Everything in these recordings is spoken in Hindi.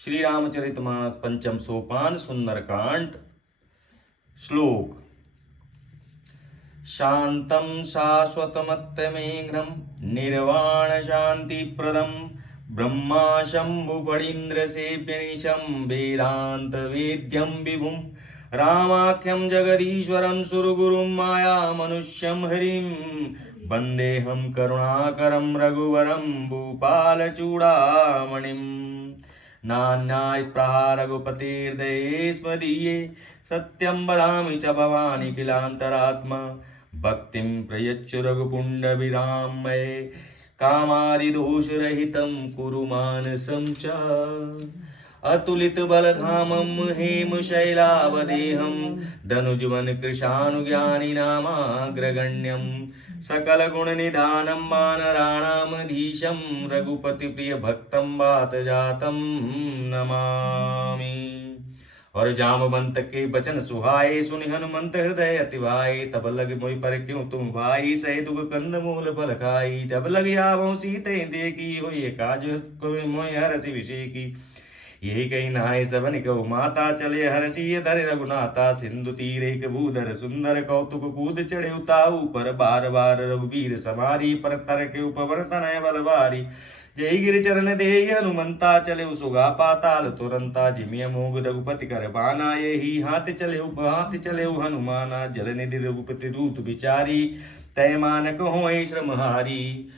श्री रामचरितमानस पंचम सोपान सुंदरकांड। श्लोक। शांतं शाश्वतमत्तमेघ्रं निर्वाण शांतिप्रदं ब्रह्मा शंभुफणीन्द्रसेव्यनिशं वेदांत वेद्यं विभुं रामाख्यं जगदीश्वरं सुरगुरुं माया मनुष्यं हरिं वन्देऽहं करुणाकरं रघुवरं भूपालचूडामणिम्। नान्यास्पृहा रघुपतिर्दये स्मदीये सत्यं वदामि च भवानि किलान्तरात्मा भक्तिं प्रयच्छु रघुपुण्डविरामये कामादिदोषरहितं कुरु मानसं च अतुलितबलधामं हेमशैलावदेहं धनुजवन कृशानुज्ञानिनामाग्रगण्यं सकलगुणनिधानं वानराणामधीशं रघुपतिप्रियभक्तं वातजातं नमामि। और जामवंत के बचन सुहाए सुनि हनुमंत हृदय अतिवाए तब लग मोहि पर क्यों तुम भाई सहे दुख कंद मूल फल खाई तब लग आवो सीते देखी होई काज मोहि हरसि विषेकी यही कही नाय सबन कहु माता चले हर्षिय धर रघुनाथा सिंधु तीर एक भूधर सुंदर कौतुक कूद चढ़े उताऊ पर बार बार रघुवीर समारी पर तर के उपवर तनय बलवारी जय गिरि चरण दे हनुमंता चले सुगा पाताल तुरंता जिमिय मोग रघुपति कर बाना यही हाथ चले हनुमाना जल निधि रघुपति रूत विचारी तय मानक होय श्रम हारी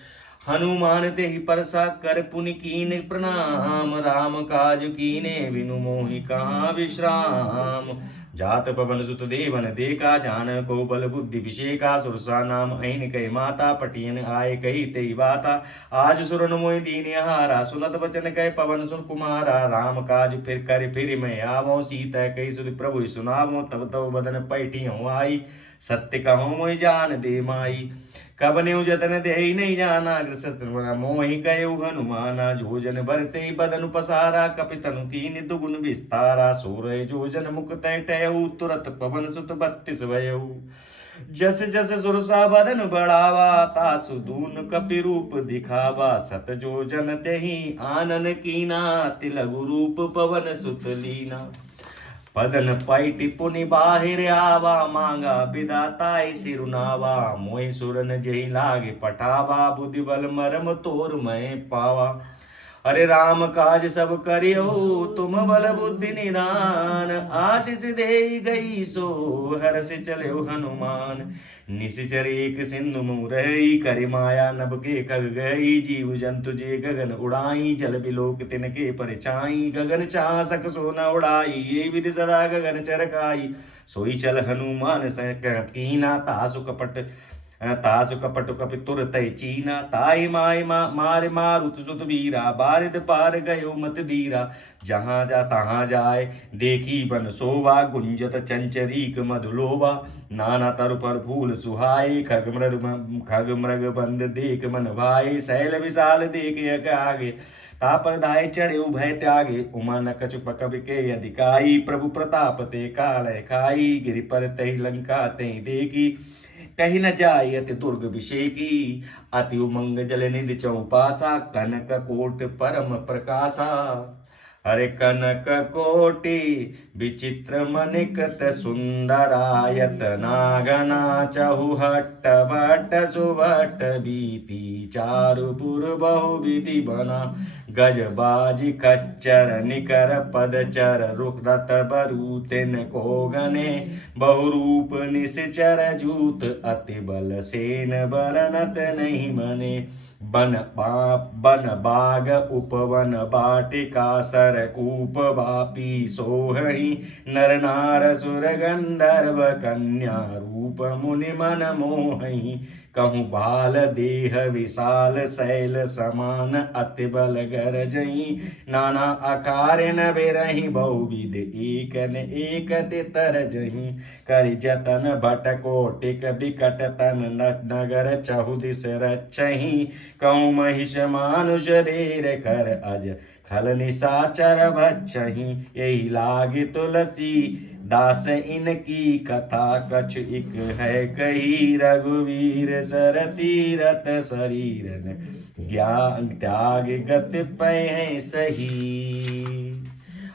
हनुमान ते ही परसा कर पुनि कीन प्रणाम राम काज कीने बिनु मोहि कहाँ विश्राम जात पवन सुत देवन देखा जान को बल बुद्धि विषेका सुरसा नाम ऐन कही माता पटियन आए कही तेई बाता आज सुरन मोहि दीन हारा सुनत बचन कह पवन सुन कुमारा राम काज फिर मैं आवो सीता कही सुध प्रभु सुनावो तब तब बदन पैठी हूँ आई सत्य कहूँ मोहि जान दे माई कब न्यू जतन दे नहीं जाना अग्रसत्र मोहि कयु हनुमाना जो जन भरते बदन पसारा कपितनु कीन दुगुन विस्तारा सोरय जो जन मुख तयऊ तुरत पवन सुत 32 वयऊ जस जस सुरसा बदन बढ़ावा तासु दून कपि रूप दिखावा सत जो जन तेहि आनन कीना तिलगु रूप पवन सुत लीना पदन पैटि पुनि बाहिर आवा मांगा विदाताय सिरुनावा मोहि सुरन जही लागे पठावा बुद्धि बल मरम तोर मैं पावा अरे राम काज सब करियो तुम बल बुद्धि निदान आशीष दे गई सो हर्ष चले हनुमान निशिचर एक सिंधु मुरई करि माया नभ के खग गई जीव जंतु जे गगन उड़ाई जल बिलोक तिनके परिछाई गगन चासक सो न उड़ाई ये विधि सदा गगन चरकाई सोई चल हनुमान कीना तासु कपट कपि तुरत चीना ताई माय मार मारुत सुत वीरा बारिद पार गयो मत धीरा जहाँ जा तहाँ जाए देखी बन शोभा गुंजत चंचरीक मधुलोभा नाना तरु पर फूल सुहाए खग मृग बंद देख मन भाई शैल विशाल देख यक आगे तापर धाय चढ़े उभय त्यागे उमा न कछु कवि के अधिकाई प्रभु प्रताप ते काल खाई गिरि पर तहि लंका ते देखी कहीं न जाय अति दुर्ग विषेकी अति उमंग जल निधि चौपासा कनक कोट परम प्रकाशा हरे कनक कोटि विचित्र मणिकृत सुंदरायत नागना चहु हट्ट भट्ट सुभट्ट बीती चारुपुर बहु विधि बना गज बाजी खच्चर निकर पदचर रुक्रत बरूतिन को गने बहुरूप निश्चर जूत अति बल सेन बरनत नहीं मने बन बाग उपवन बाटिका सरकूप वापी सोहहि नर नार सुर गंधर्व कन्या रूप मुनि मन मोहि कहूँ बाल देह विशाल शैल समान अति बल गरजई नाना आकार न बेरही बहुविध एक न एक तरजही कर जतन भट कोटिक बिकट तन नगर चहुदिस रक्षही कहूँ महिष मानुष देर कर अज खल निशाचर भक्षही यही लागे तुलसी दास इनकी कथा कछ इक है कही रघुवीर सर तीरथ शरीरन ज्ञान त्याग गति पै है सही।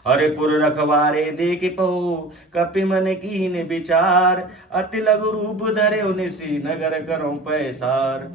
हरे पुर रखवारे देख पहो कपि मन कीन विचार अति लघु रूप धरे निसी नगर करो पैसार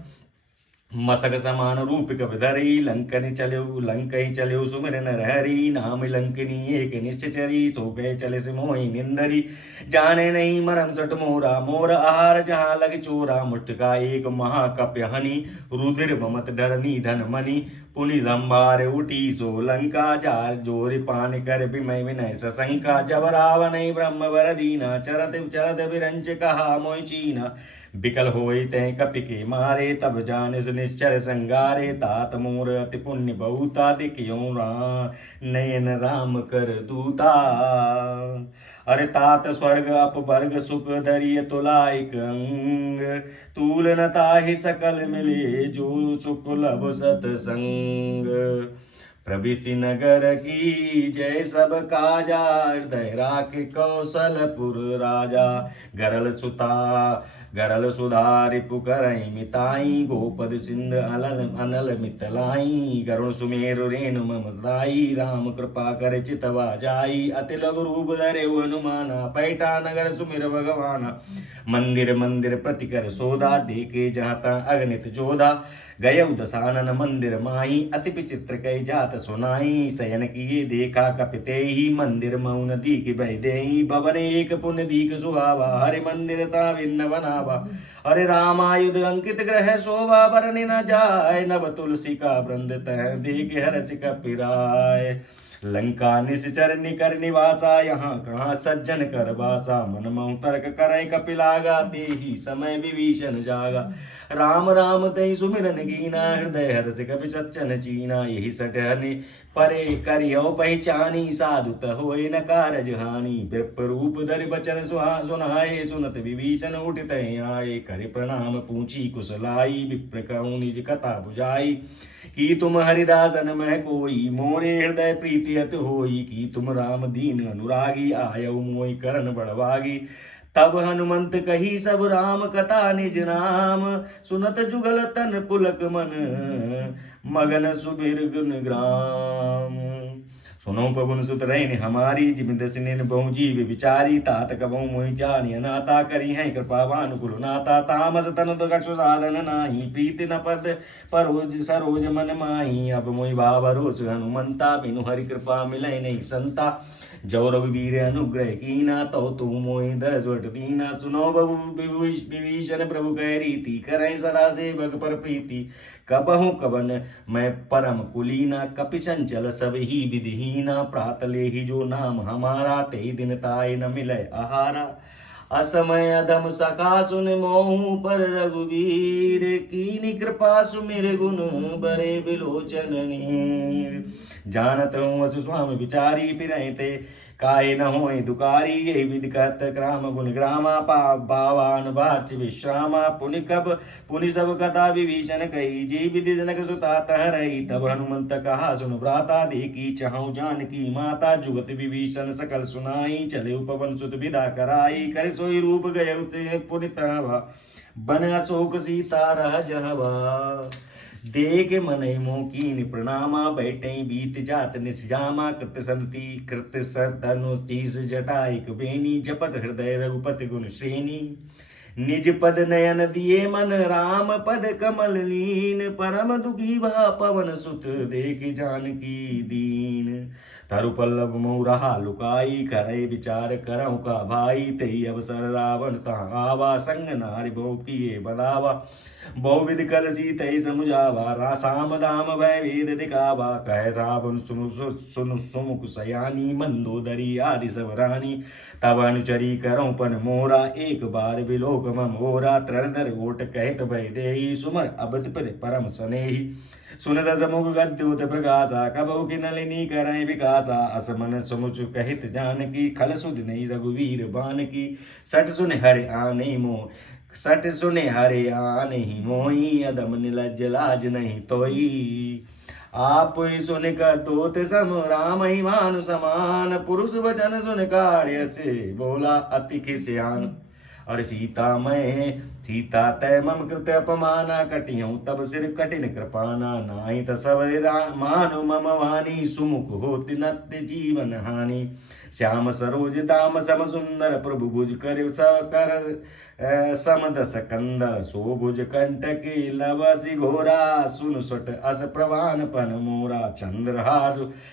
मसक समान रूप कब धरी लंकन चल्यो सुमिर नर हरि नाम लंकनी एक निश्चरी सो गए चले से मोहि निंदरी जाने नहीं मरम सट मोरा मोर आहार जहाँ लग चोरा मुष्ट का एक महाकप्य हनि रुधिर ममत डरनी धन मणि पुनि लंबार उठी सो लंका जार जोर पान कर विमय विनय सशंका जब रावण ब्रह्म वर दीना चरत चरत विरंच कहा मोहि चीना बिकल होई तय कपि के मारे तब जान निश्चर संगारे तात मोर अति पुण्य बहुता दिखियो नयन राम कर दूता अरे तात स्वर्ग अपवर्ग सुख धरिय तुलाइक अंग तूल न ताहि सकल मिले जो सुख लब सतसंग प्रभिसि नगर की जय सब काजा हृदय राख कौशलपुर राजा गरल सुधा रिपु करई मिताई गोपद सिंध अनल मितलाई गरुण सुमेरु रेणु ममताई राम कृपा कर चितवा जाई अति लघु रूप धरे हनुमाना पैठा नगर सुमिर भगवाना मंदिर मंदिर प्रतिकर सोधा देखे जाता अगणित जोधा गय दसानन मंदिर माही अति विचित्र कई जात सुनाई शयन किए देखा कपिते ही मंदिर मौन दीक बह दे भवन एक पुण्य दीक सुहावा हरि मंदिर ता भिन्न बनावा हरे रामायुध अंकित ग्रह शोभा बरनि न जाय नव तुलसी का वृंद तह देख हर्ष कपिराय लंका निश्चर निकर निवासा यहाँ कहाँ सज्जन कर बासा मन मऊ तर्क करय कपिलागा ते ही समय विभीषण जागा राम राम तय सुमिरन कीना हृदय हर्ष कपि सच्चन चीना यही सटहनि परे करियो पहचानी साधुत होय न कारज हानि विप रूप धरि बचन सुनाए सुनत विभीषण उठित आए करे प्रणाम पूछी कुशलाई विप्र कहूँ निज कथा बुझाई कि तुम हरिदासन मह कोई मोरे हृदय प्रीति अत होई कि तुम राम दीन अनुरागी आयऊ मोई करण बड़वागी तब हनुमंत कही सब राम कथा निज नाम सुनत जुगल तन पुलक मन मगन सुबिर गुण ग्राम सुनो पवन सुत रैन हमारी जिम दसनिन बहु जीव विचारी तात कबहु मोहि जानिय नाता करी है कृपावान कुल नाता तामस तन तो कछु साधन नाही प्रीति न पद परोज सरोज मन माही अब मोहि भाव रोष हनुमंता बिनु हरि कृपा मिलै नहीं संता जो रघुवीर अनुग्रह कीना तो तुम मोहि दरसवट दीना सुनो बहु विभीषण प्रभु कह रीति करय सदा सेवक पर प्रीति कबहु कवन मैं परम कुलीना कपि संचल सब ही विधिहीना प्रात ले ही जो नाम हमारा ते दिन ताय न मिलय आहारा असमय अधम सखा सुन मोहु पर रघुवीर कीनी कृपा सुमिर गुण बरे बिलोचन नीर जानत हूँ असु स्वामी विचारी पिरते काहे न होए दुकारी ये विधि कहत ग्राम गुण ग्रामा पावान बार्च विश्रामा पुनि सब कथा विभीषण कही जी विधि जनक सुता तह रही तब हनुमंत कहा सुन भ्राता देखी चहु जानकी माता जुगत विभीषण सकल सुनाई चले पवन सुत विदा कराई कर सोई रूप गये पुनित बन अशोक सीता रह जहवा देख मनई मोकीन प्रणामा बैठे बीत जात निस्यामा कृत संति कृत सतनु चीज जटाइक बेनी जपत हृदय रघुपति गुण श्रेणी निज पद नयन दिए मन राम पद कमल लीन परम दुखी भा पवन सुत देख जानकी दीन तरु पल्लव मोह रहा लुकाई करे विचार करहु का भाई तेई अवसर रावण तहाँ आवा संग नारि बहु किए बनावा बहुविध कल सीतै समुझावा रासाम दाम भय वेद दिखावा कह रावण सुनु सुमुख सयानी मंदोदरी आदि सब रानी तब अनुचरी करऊं पन मोरा एक बार विलोक मम होरा त्रणधर ओट कहत भय देहि सुमर अबध पद परम स्नेही सुन दस मुख गद्योत प्रकाशा कबहु की नलिनी करय विकासा असमन समुच कहित जानकी खल सुध नहीं रघुवीर बान की सट सुन हरि आने मोह सट सुने हरे आने ही मोही अदम निलज्ज लाज नहीं तोई आप सुन का तोत सम राम ही मानु समान पुरुष वचन सुन कार्य से बोला अति खिसियान और सीता तय मम कृत अपमाना, कटियं तब सिर कठिन कृपाना, नाहि त सब मानु मम वाणी, सुमुख होति नत्य जीवन हानि। श्याम सरोज दाम सम सुंदर, प्रभु भुज कर समदस कंदर, सो भुज कंटके लवसी घोरा, सुन सुट अस प्रवान पन मोरा।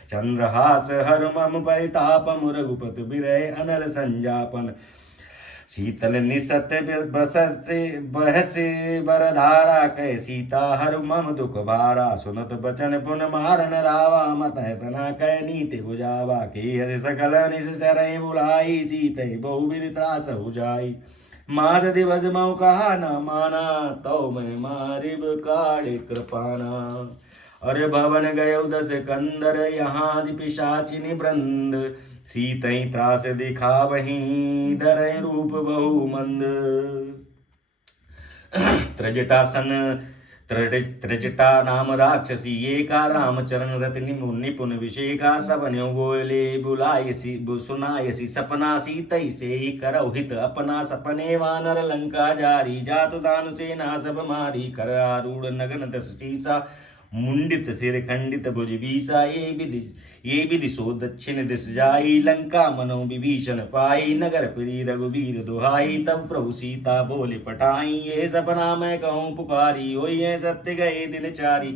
चंद्रहास हर मम परितापम, रघुपति बिरह अनल संजापन। शीतल निसत बहसे बरधारा, कह सीता हर मम दुख भारा। सुनत बचन पुन मारन रावा, मत तना कह नीति बुझावा। के हरि सकल निश्चरहि बुलाई, सीतहि बहुविध त्रास उजाई। मास दिवस मऊ कहा न माना, तो मैं मारिब काढ़ कृपाना। अरे भवन गयो दस कंदर, यहाँ पिशाचिनी वृंद। सीतहि त्रास दिखावहीं, धरहि रूप बहु मंद। त्रजटा नाम राक्षसी, एका रामचरण रत निपुण विषेका। सबन्यो बोले बुलायसी सुनायसी, सपना सीतहि से ही करौ हित अपना। सपने वानर लंका जारी, जात दान सेना सब मारी। कर आरूढ़ नगन दस शीसा, मुंडित सिर खंडित भुज बीसा। ये विधि सो दक्षिण दिस जाई, लंका मनो विभीषण पाई। नगर फिरी रघुबीर दुहाई, तब प्रभु सीता बोले पटाई। ये सपना मैं कहूँ पुकारी, होई है सत्य गए दिन चारी।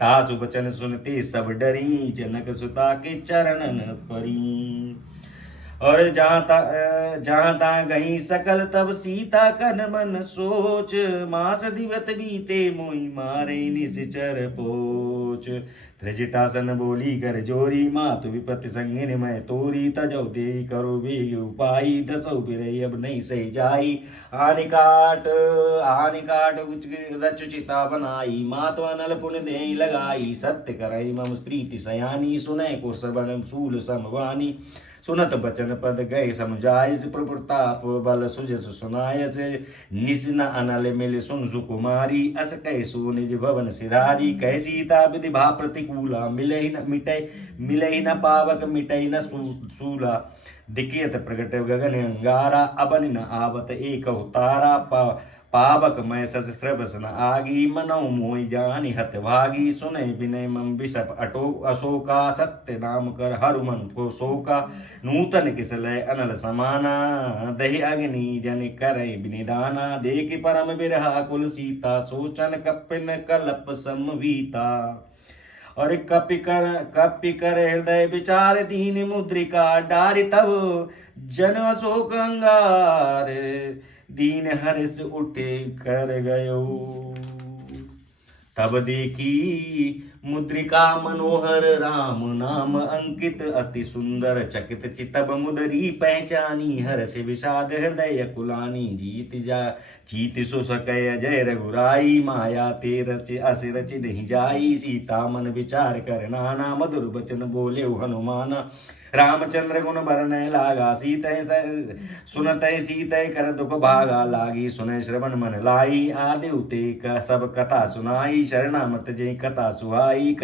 तासु बचन सुनते सब डरी, जनक सुता के चरणन परी। और जहाँ ता गई सकल, तब सीता कन मन सोच। मास दिवत बीते, मोई मारे निश्चर पोच। त्रिजटासन बोली कर जोरी, मातु विपत्ति संगिन मैं तोरी। तजौ दे करो वेग उपाई, दसौ बिरही अब नहीं सही जाई। आनि काट रचिता बनाई, मातो अनल पुन दे लगाई। सत्य करई मम प्रीति सयानी, सुनय कुशवन शूल समवानी। सुनत बचन पद गए समझाइस, प्रताप बल सुजस सुनायस। निस्न अनल मिल सुन सुकुमारी, अस कह सो निज भवन सिधारी। कह सीता विधि भा प्रतिकूला, मिले न पावक मिटै न सूला। दिकियत प्रगट गगन अंगारा, अबन न आवत एक तारा। पावक मैं सस श्रवस न आगी, मनौ मोहि जानि हत भागी। सुनय विनय मम विषप अशोका, सत्य नाम कर हरु मन को शोका। नूतन किसलय अनल समाना, दहि अग्नि जन करय विनिदाना। देख परम बिरहा कुल सीता, सोचन कपिन कलप समवीता। और कपि कर हृदय विचार, दीन मुद्रिका डारि तब जन अशोक अंगार। दीन हर्ष उठे कर गयो, तब देखी मुद्रिका मनोहर। राम नाम अंकित अति सुंदर, चकित चितब मुदरी पहचानी। हर्ष विषाद हृदय कुलानी, जीत सो सकय जय रघुराई। माया ते रच अस रच नहीं जाई, सीता मन विचार कर नाना। मधुर बचन बोले हनुमाना, रामचंद्र गुण बरनय लागा। सुनतय सीतय कर दुख भागा, लागी सुनय श्रवण मन लाई। आदि उते सब कथा सुनाई, शरणामत जय कथा सुहाई।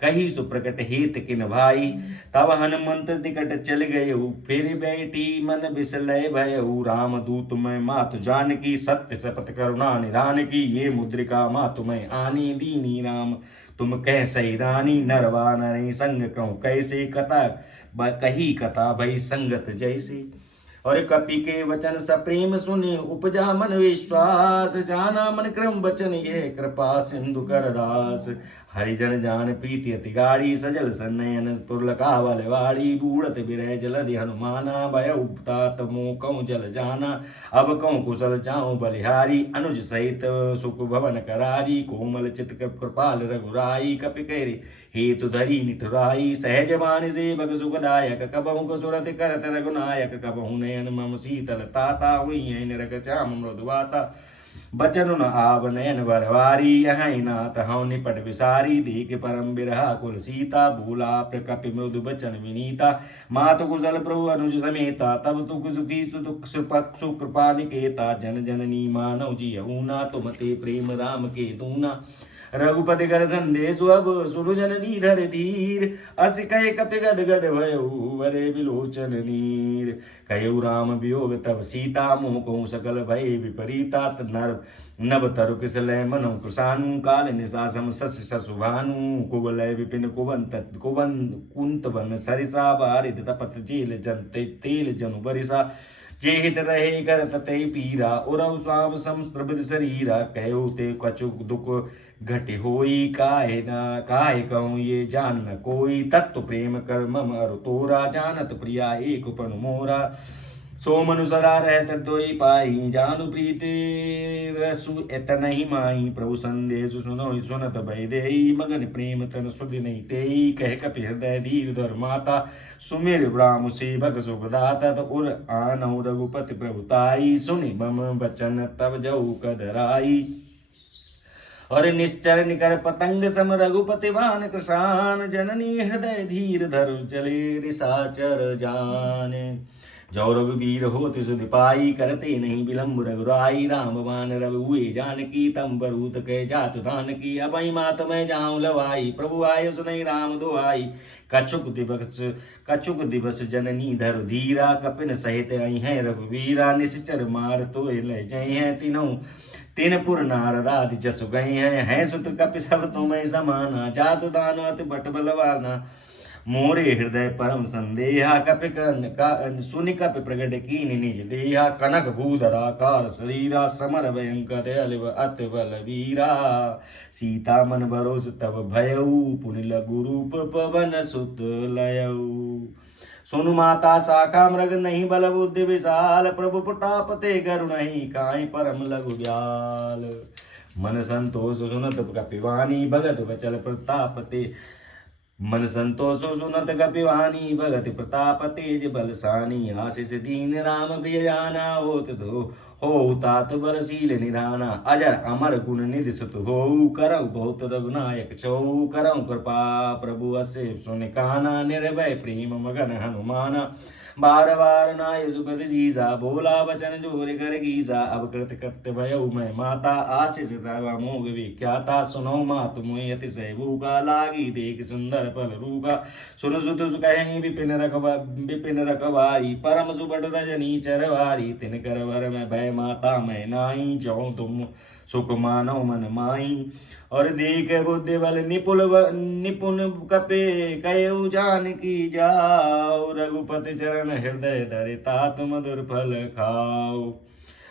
कही सुप्रकट हेत किन भाई, तब हनुमंत निकट चल गयऊ। फिर बैठी मन बिसलय भयऊ, राम दूत मैं मातु जानकी। सत्य शपथ करुणा निधान की, ये मुद्रिका मातु मैं आनी। दीनी राम तुम कह सही रानी, नरवा नरई संग कहूँ कैसे। कही कथा भई संगत जैसे। और कपि के वचन सप्रेम सुने, उपजा मन विश्वास। जाना मन क्रम वचन ये, कृपा सिंधु कर दास। हरिजन जान प्रीति अति गाढ़ी, सजल सन्नयन पुरलकावल वाड़ी। बूढ़त बिरह जलधि हनुमाना, भय उपतात मोह कहूँ जल जाना। अब कहूँ कुशल चाहूँ बलिहारी, अनुज सहित सुख भवन करारी। कोमल चित कृपाल रघुराई, कपि कह हेतु धरी निठुराई। सहज बान सेवक सुखदायक, कबहु कसुरत करत रघुनायक। कबहु नयन मम शीतल ताता, हुई नरक चाम मृदुवाता। बचन न आव नयन बरवारी, यहाँ नाथ हूँ निपट विसारी। देख परम बिरहा कुल सीता, भूला प्रकपि मृदु बचन विनीता। मातु कुशल प्रभु अनुज समेता, तब तुक सुखी सुख सुकृपा निकेता। जन जननी मानव जियऊना, तुम ते प्रेम राम के दूना। रघुपति कर संदेश अब सुनु जननी धर धीर। अस कहे कपि गद गद भयउ वरे विलोचन नीर। कहु राम वियोग तब सीता मोह कहूँ सकल भय विपरीता। नर नभ तरु किसलय मनो कृषानु काल निशासम शशि शशुभानु। कुवलय विपिन कुवन कुंत वन सरिसा बारिद तपत जेल जन तेल जनु बरिसा। जे हित रहे कर तते पीरा उरव स्वाम समस्त्रबिद शरीरा। कहो ते कछुक दुख घटे होई काहे कहूँ ये जान न कोई। तत्व प्रेम कर मम अरु तोरा जानत प्रिया एक पन मोरा। सो मनु सदा रहत दोई पाई जानु प्रीति रसु एतन ही माई। प्रभु संदेश सुनो सुनत भय देई मगन प्रेम तन सुध नहीं तेई। कह कपि हृदय धीर धर माता सुमेर राम सेवक सुखदाता। उर आनौ रघुपति प्रभुताई सुनि मम बचन तब जऊ कदराई। और निश्चर निकर पतंग सम रघुपति बान कृषान। जननी हृदय धीर धरु चले निशाचर जान। जो रघुवीर होत सुधि पाई करते नहीं विलम्ब रघुराई। राम बान रघु हुए जानकी तम बरूत कह जात धान की। अबई मात मैं जाऊं लवाई प्रभु आयो सुनई राम दुआई। कछुक दिवस जननी धरु धीरा। कपिन सहित आई है रघुवीरा। निश्चर मार तो ले जय है तीनों तीन पुर नारदादि जसु गए हैं। सुत कपि सब तुम्हें समाना। जात दान अति बट बलवाना। मोरे हृदय परम संदेहा। कपि सुनि कपि प्रगट कीन निज देहा। कनक भूधराकार शरीरा समर भयंकर अति बलवीरा। सीता मन भरोस तब भयऊ पुनि लघु रूप पवन सुत लयऊ। सुनु माता शाखा मृग नहीं बल बुद्धि विशाल। प्रभु प्रताप ते करुण नहीं काई परम लघु ब्याल। मन संतोष सुनत कपिवानी भगत बचल प्रताप ते। मन संतोष सुनत कपिवानी भगत प्रताप तेज बलसानी। आशीष दीन राम प्रिय जाना होत धो हो तात बरसील निधाना। अजर अमर गुण निधि सुत हो करऊ बहुत रघुनायक छऊ। करऊ कृपा प्रभु असे सुन काना। निर्भय प्रेम मगन हनुमाना। बार बार नाय सुखद जीसा बोला वचन जोर कर गीसा। अब कृत कृत्य भयउ मैं माता आशीष तव मोग विख्याता। सुनो मातु मोहि अतिशय भूखा लागी देख सुंदर फल रूखा। सुन सुत कहीं विपिन रखवारी परम सुबट रजनी चरवारी। तिन कर वर में भय माता मैं नाई जाऊं तुम सुख मानो मन माई। और देख बुद्धि बल निपुण कपे कयु जानकी जाओ। रघुपति चरण हृदय धरे तात मधुर फल खाओ।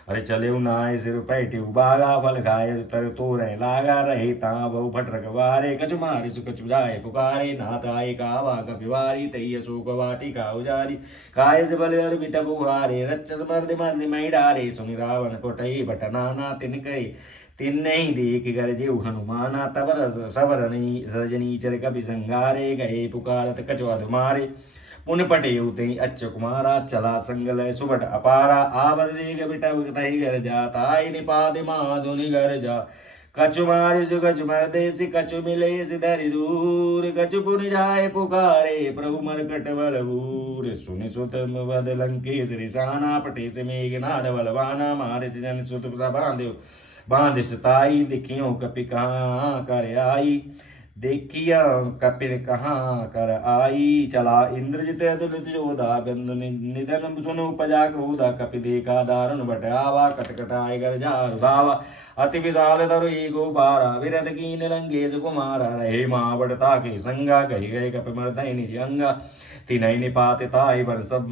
अरे चले नाय सिर पैठे बागा फल खाए तर तोरे लागा रहे ता बहु फट रखवारे। कछु मारे सु कछु जाए पुकारे नाथ आए कावा कपिवारी। तई अशोक वाटिका उजारी काय से बल और बिट बुहारे। रक्षस मर्द मर्द मई डारे सुनि रावण कोटई बट नाना। तिन कहे तिन नहीं देख कर जेऊ हनुमाना। तब सबर रजनीचर कपि संगारे गए पुकारत कछुआ धुमारे। पुन पटे उते अच्छ कुमारा चला संगलय सुबट अपारा। आवद देख बिटव तहि घर जाता आई निपात माधुनि घर जा। कछु मारे सु कछु मरदेसी कछु मिले धरि दूर। कछु पुन जाए पुकारे प्रभु मरकट बलबूर। सुनि सुत वद लंकेश रिसाना पटे से मेघनाद बलवाना। मारे से जन सुत बांध सुताई देखियो कपि कहाँ कर आई। देखिया कपिल कहाँ कर आई। चला इंद्रजित अतुलित जोधा बंधु निधन सुनो उपजा क्रोधा। कपि देखा दारुण बट आवा कटकटाय कर जा रुधावा। अति विशाल तरु एको पारा विरत कीन लंकेश कुमारा। रहे माँ बड़ता के संगा कही गए कपि मर्दय निज अंगा। तिनहि निपात ताई वर सब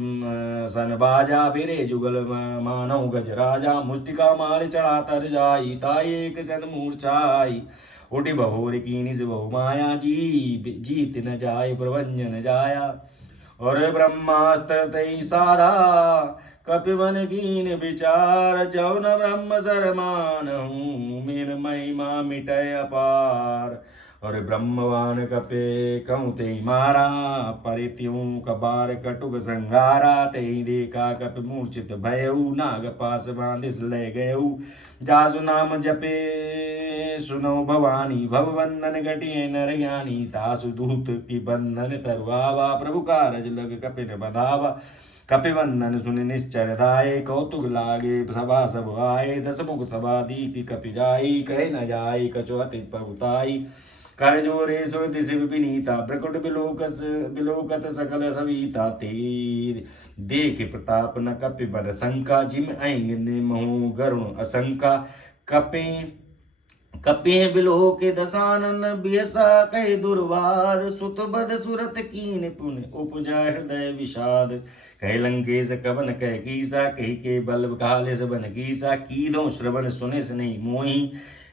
सन बाजा। फिरे जुगल मानव गज राजा। मुस्तिका मार चढ़ा तर जाई ताई एक सन मूर्छाई। उठि बहोर की निज बहु माया जीत न जाय प्रभंजन जाया। और ब्रह्मास्त्र तई सारा कपिवन कीन विचार। जौन ब्रह्म सरमानहूँ मीन महिमा मिटय अपार। और ब्रह्मवान कपे कहूँ ते मारा। परित्यूं कबार कटुक संगारा। ते देखा कपि मूर्छित भयऊ। नाग पास बांधिस ले गयऊ। जासु नाम जपे सुनो भवानी। भवबंधन घटिए नर ज्ञानी। तासु दूत की बंधन तरुआवा। प्रभु कारज लग कपिन बंधावा। कपिवंदन सुनि निश्चर धाये, कौतुक लागे सभा सब आए। दस मुख सभा दीति कपि जाई, कहे न जाई कछु अति प्रभुताई। कर जोरे सुरति शिव विनीता, प्रकुट बिलोकत सकल सविता। ते देख प्रताप न कपि बर शंका, जिम ऐंग महु गरुण असंका। कपे बिलोके दसानन, बियसा कहे दुर्वाद। सुत बद सुरत कीन पुण्य, उपजा हृदय विषाद। कह लंकेश कवन कह कीसा, कही के बल काले सबन कीसा। कीधो श्रवण सुने नहीं मोही,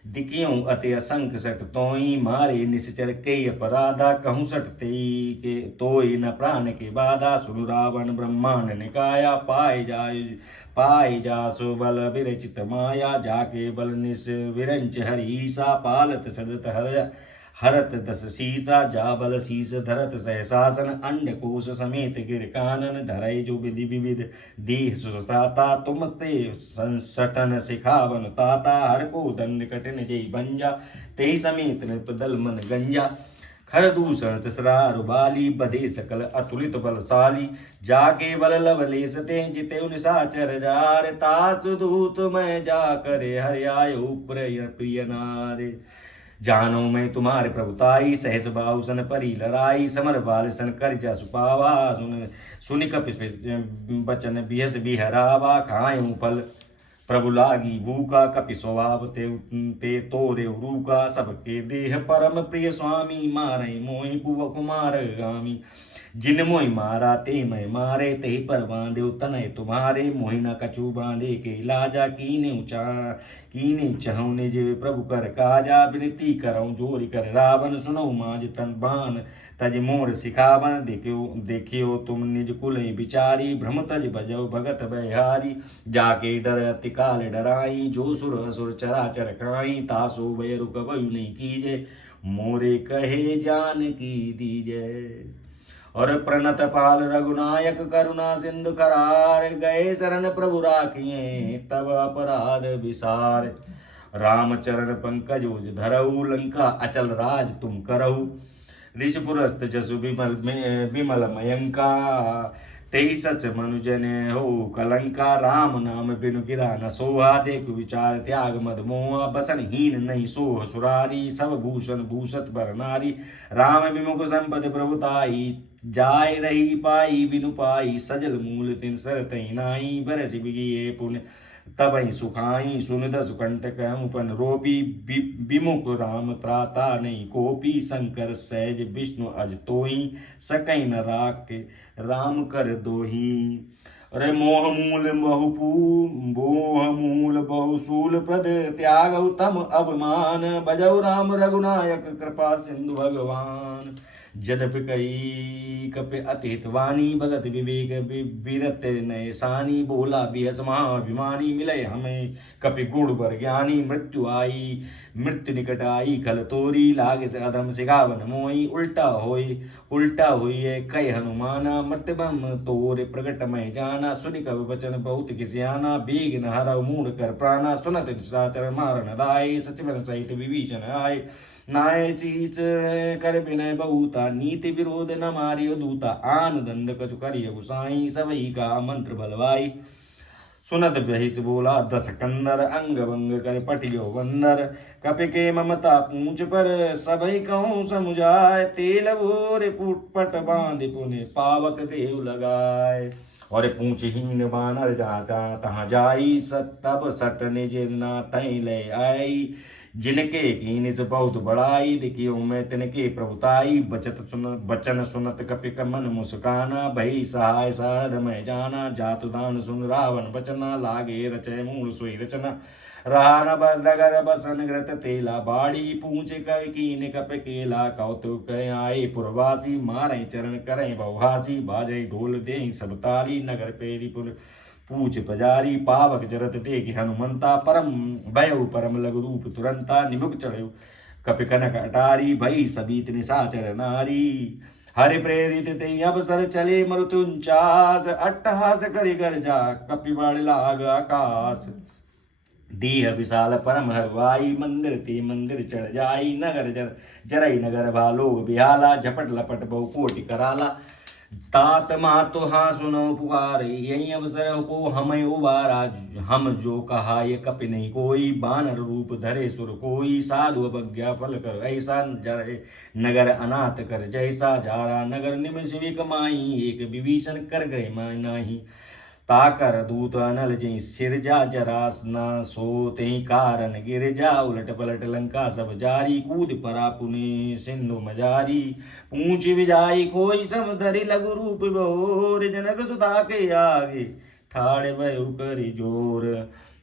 दिकियों अति असंख सट तोई। मारे निश्चर के अपराधा, कहूँ सट तेई के तोई न प्राण के बाधा। सुनु रावण ब्रह्मांड निकाया, पाए जासु बल विरचित माया। जाके बल निस विरंच हरीसा, पालत सदत हरत दस सीसा। जा बल शीस धरत सहसासन, अंड कोश समेत गिर कानन। धरय जो विधि विविध देह सुसताता, तुम ते संसटन सिखावन ताता। हर को दंड कठिन जय बंजा, ते समेत नृपदल मन गंजा। खर दूषण तिसरा रुबाली, बधे सकल अतुलित बलशाली। जाके बल लवलेश ते जिते निशाचर जार। तासु दूत मैं जा करे, हरि आयो प्रिय नारे। जानो मैं तुम्हारे प्रभुताई, सहस बाहु सन परी लड़ाई। समर बाल सन कर जा सुपावा, सुनि कपि बचन बिहस बिहरावा। खायूं फल प्रभु लागी भूखा, कपि स्वभाव ते तोरे रूका। सबके देह परम प्रिय स्वामी, मारे मोहि कुमार गामी। जिन मोहि मारा ते मैं मारे, ते पर बांधे तनय तुम्हारे। मोहि न कछु बांधे के लाजा, कीने चहु निज प्रभु कर काजा। विनती करऊं जोरि कर रावण, सुनऊ माज तन बान तज मोर सिखावन। देखियो तुम निज कुल बिचारी, भ्रम तज भजौ भगत बहारी। जाके डर अति काल डराई, जो सुर असुर चराचर खाई। तासो भय रुक भयु नहीं कीजे, मोरे कहे जान की दीजय। और प्रणत पाल रघुनायक, करुणा सिंधु करार। गए शरण प्रभु राखिए, तब अपराध विसार। रामचरण पंकज ओज धरऊ, लंका अचल राज तुम करऊ। ऋषपुरस्त जसु विमल मयंका, तेई सच मनुजन हो कलंका। राम नाम बिनु गिरा न सोहा, देख विचार त्याग मद मोहा। बसन हीन नहीं सोह सुरारी, सब भूषण भूषत बर नारी। राम विमुख संपद प्रभुताई, जाय रही पाई बिनु पाई। सजल मूल तिन सर तई नाई, बरस बिगिए पुण्य तबहि सुखाई। सुन दस कंटक उपन रोपी, विमुख राम त्राता नहीं कोपी। शंकर सहज विष्णु अज तोही, सकई न राख राम कर दोही। अरे मोह मूल बहुसूल प्रद, त्याग उत्तम अभिमान। बजौ राम रघुनायक, कृपा सिंधु भगवान। जदपि कई कपि अतित वाणी, भगत विवेक विरत नय सानी। बोला बिहस महाभिमानी, मिले हमें कपि गुण बर ज्ञानी। मृत्यु मृत्यु निकट आई खल तोरी, लागे से अधम सिखावन मोई। उल्टा हुई कई हनुमाना, मृत्यु तोरे प्रगट में जाना। सुनि कवि वचन बहुत किसियाना, बेग न हरौ मूढ़ कर प्राणा। सुनत निशाचर मारन दाय, सचिवन सहित विभीषण आए। नाय चीच कर विनय बहुता, नीति विरोध न मारियो दूता। आन दंड कछु करिय गुसाई, सबई का मंत्र बलवाई। सुनत बहिस बोला दस कंदर, अंग भंग कर पटियो बंदर। कपि के ममता पूंछ पर, सबई कहूँ समुझाए। तेल भोर पुटपट बांध पुनि, पावक देव लगाए। और पूंछहीन बानर जाता तहाँ जाई, तब सट निज ना तई ले आई। जिनके कीनिस बहुत बड़ाई, देखियो मैं तिनके प्रभुताई। बचन सुनत कपि मन मुस्काना, भई सहाय सारद में जाना। जातु दान सुन रावण बचना, लागे रचय मूल सोई रचना। रहा न नगर बसन ग्रत तेला, बाड़ी पूछ कर कीन कपि केला। कौतुक आए पुरवासी, मारे चरण करें बहुहासी। बाजे ढोल दे सब ताली, नगर पेरी पुर पूछ पजारी। पावक जरत देख हनुमंता, परम भयउ परम लघु रूप तुरंता। निमुख चढ़ऊ कपि कनक अटारी, भई सबीत निशाचर नारी। हरि प्रेरित ते अवसर चले, मरुतुंचास। अट्टहास करि गर्जा, कपि बड़ लाग आकाश। देह विशाल परम हरवाई, मंदिर ते मंदिर चढ़ जाई। नगर जरई नगर भालोग बिहाला, झपट लपट बहु कोटि कराला। तात मातो हाँ सुनो पुकार, यही अवसर को हमें उबारा। हम जो कहा ये कपि नहीं कोई, बानर रूप धरे सुर कोई। साधु अवज्ञा फल कर ऐसा जरे, नगर अनाथ कर जैसा जारा। नगर निमिष कमाई, एक विभीषण कर गए नाही। ताकर दूत अनल जई सिरजा जरास न सो, तेहि कारण गिर जा उलट पलट लंका सब जारी। कूद परा पुनि सिंधु मजारी, पूछ विजाई कोई सम धरि लघु रूप बोर। जनक सुता के आगे ठाड़ भयो करि जोर।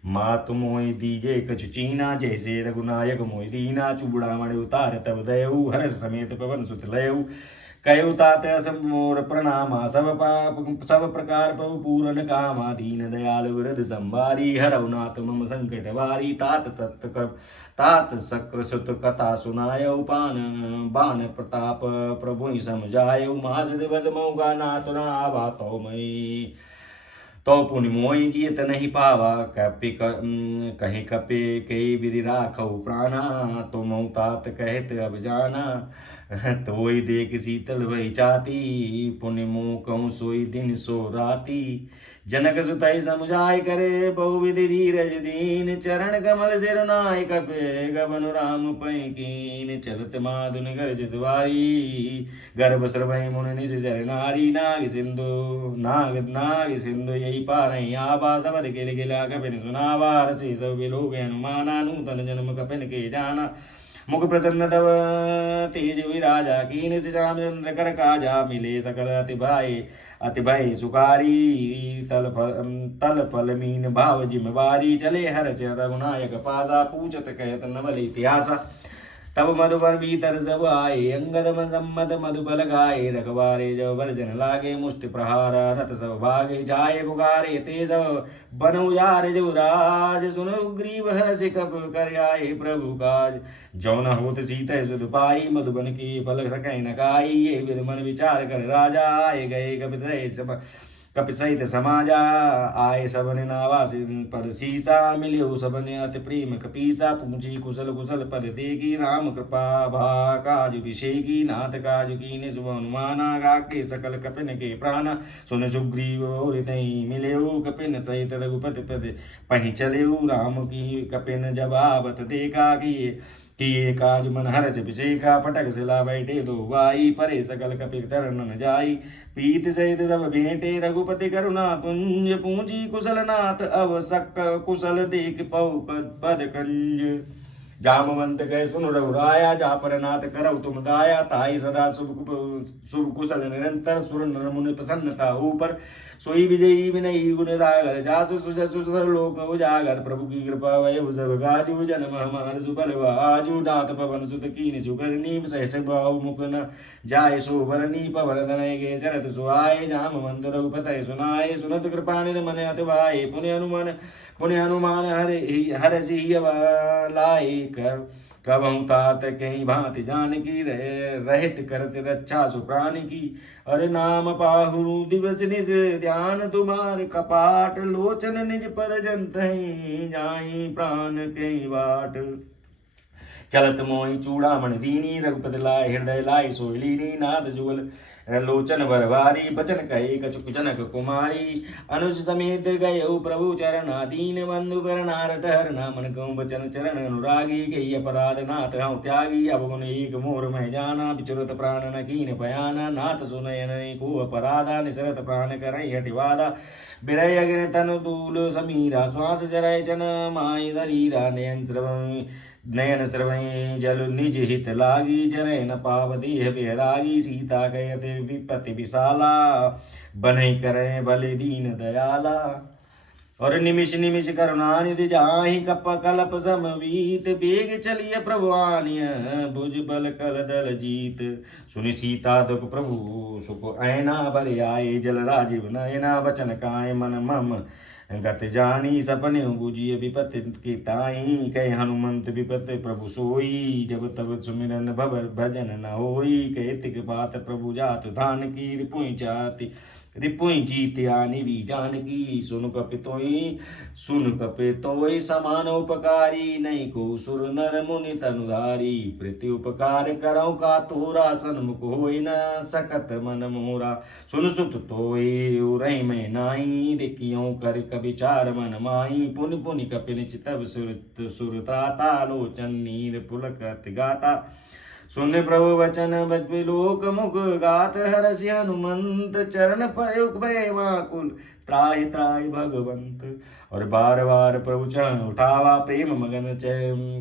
मात मोहि दीजे कछु चीना, जैसे रघुनायक मोहि दीना। चूड़ामणि उतार तब दयऊ, हर्ष समेत पवन सुत लयऊ। कयु तात मोर प्रणामा, सब प्रकार प्रभु पूरन कामा। दीन दयाल वृद संभारी, हरऊ नाथ मम संकट वारी। तात शक्र सुत कथा सुनायऊ, बान प्रताप प्रभु समझायऊ। मास दिवस मऊगा नाथ ना बातो मई, तो पुनि मोहि जियत नहीं पावा। कपि कहीं कपि कई विधि राखऊ प्राणा, तो मऊ तात कहत अब जाना। तो वही देख शीतल वही चाती, पुनि मुँह कहूँ सोई दिन सो राती। जनक सुतई समुझाय करे, बहुविधि धीरज दीन। चरण कमल सिर नाय कपे, गबन राम पै कीन। चलत माधुन गर्ज सवारी, गर्भ श्रवै मुनि निज जर नारी। नाग सिंधु यही पारई आबा, सबद किल गिला कपिन सुनावा। रसि सब विलोक हनुमाना, नूतन जन्म कपिन के जाना। मुख प्रसन्न तव तेज विराजा, कीन रामचंद्र कर काजा। मिले सकल अति भय सुकारी, तल फल मीन भाव जिम्मेवारी। चले हर रघुनायक पासा, पूछत कहत नवल इतिहासा। तब मधुबर भीतर सब आए, अंगद सम्मत मधुबल गाये। रखवारे जब वर्जन लागे, मुष्टि प्रहार रथ सब भागे। जाए पुकारे ते सब बनु जार जुराज, सुनो ग्रीव हर्ष कप कर आए प्रभु काज। जौन होत सीत सुध पाई, मधुबन की फल सकै न काई। ये विध मन विचार कर राजा, आए गए कपि सहित समाजा। आए सबने नावास पद सीसा, मिल्यो सबने अति प्रेम कपीसा। पूछी कुशल कुशल पद देगी, राम कृपा भा काज अभिषेकी। नाथ काज कीन शुभ हनुमाना, राखे सकल कपिन के प्राणा। सुन सुग्रीव और तई मिल्यो, कपिन सहित रघुपति पद पहि चल्यो। राम की कपिन जब आवत देखा, किए काज मन हरच अभिषेका। पटक सिला बैठे दो भाई, परे सकल कपि चरण न जाई। पीत सहित सब भेंटे, रघुपति करुणा पुंज। पूंजी कुशल नाथ अवसक, कुशल देख पौ पद कंज। जामवंत कह सुन रघुराया, जा पर नाथ करौ तुम दाया। ताई सदा शुभ कुशल निरंतर, सुर नर मुनि प्रसन्नता ऊपर। सोई विजयी विनयी गुण सागर, जासु सुजसु लोक उजागर। प्रभु की कृपा वै सब गाजू, जन्म हमार सुफल आजू। नाथ पवन सुत कीन सुकरनी, सहस भाव मुख न जाय सो भरनी। पवन तनय के चरत सुहाय, जामवंत रघुपति सुनाय। सुनत कृपा निधि मन अति भाई, पुण्य हनुमान हर सिंह लाए। कबहु तात कहीं भांति जानकी, रहित करत रक्षा सुप्राण की। अरे नाम पाहु दिवस निज ध्यान, तुम्हार कपाट। लोचन निज पद जंतहि, जाहि प्राण कहीं बाट। चलत मोहि चूड़ामणि दीनी, रघुपति लाए हृदय लाई सोहिलीनी। नाथ जुगल लोचन बरवारी, बचन कहे कछुक जनक कुमारी। अनुज समेत गये प्रभु चरणा, दीन बंधु करनारद हरना। मन कहूँ बचन चरण अनुरागी, गई अपराध नाथ हूँ त्यागी। अब गुण एक मोर में जाना, विचुरत प्राण न कीन पयाना। नाथ सुनयन को अपराधा, निसरत प्राण करई हटिवादा। बिरय अग्नि तन दूल समीरा, श्वास जरय चन माय शरीरा। नयन श्रवै जल निज हित लागी, जरय न पाव देह बैरागी। सीता कहते विपति विशाला, बनई करे भले दीन दयाला। और निमिष निमिष करुणा निधि जाहि, कप कलप समवीत। बेग चलिए प्रभु आनिय, भुज बल कल दल जीत। सुनि सीता दुख प्रभु सुख ऐना, भरे आए जल राजीव नयना। वचन काय मन मम गत जानी सपने बूझिए विपत्ति की ताई, कहे हनुमंत विपत्ति प्रभु सोई, जब तब सुमिरन भजन न होई, कहे तिक बात प्रभु जात धान की, रिपुई जाति रिपुई जीत आनी भी जानकी, सुन कपि तोई समान उपकारी, नहीं को सुर नर मुनि तनुधारी, प्रति उपकार करौ का तोरा, सन्मुख होई न सकत मन मोरा, सुन सुत तोय उरई में नाई, देखियो कर कविचार मन माई, पुनि पुनि कपिन चितव सुरत्राता, लोचन नीर पुलकत गाता, सुन प्रभु वचन बजलोक मुख गात, हरसि हनुमंत चरण प्रयुग भय व्याकुल, त्राहि त्राहि भगवंत। और बार बार प्रभु चरण उठावा, प्रेम मगन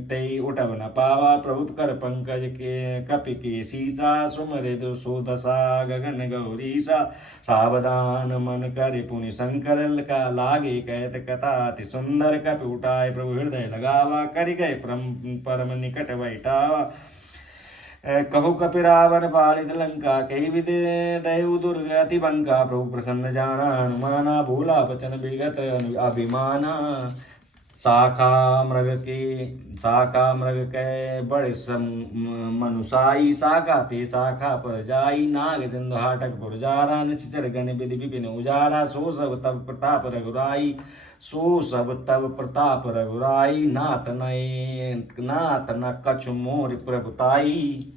ते उठब न पावा, प्रभु कर पंकज के कपि के सीसा, सुमरे सो दशा गगन गौरीसा, सावधान मन करे पुनि शंकर का, लागे कहत कथा अति सुंदर, कपि उठाए प्रभु हृदय लगावा, करि गए परम निकट बैठावा, कहु कपि रावण पालित लंका, कही विदे दयु दुर्ग अति बंका, प्रभु प्रसन्न जाना हनुमाना, भूला बचन विगत अभिमाना, शाखा मृग के बड़े मनुषाई, शाखा ते शाखा पर जाई, नाग सिंधु हाटक पुरजारा, निश्चर गण विधि विपिन उजारा, सो सब तब प्रताप रघुराई, सो सब तब प्रताप रघुराई, नाथ न कछु मोर प्रभुताई,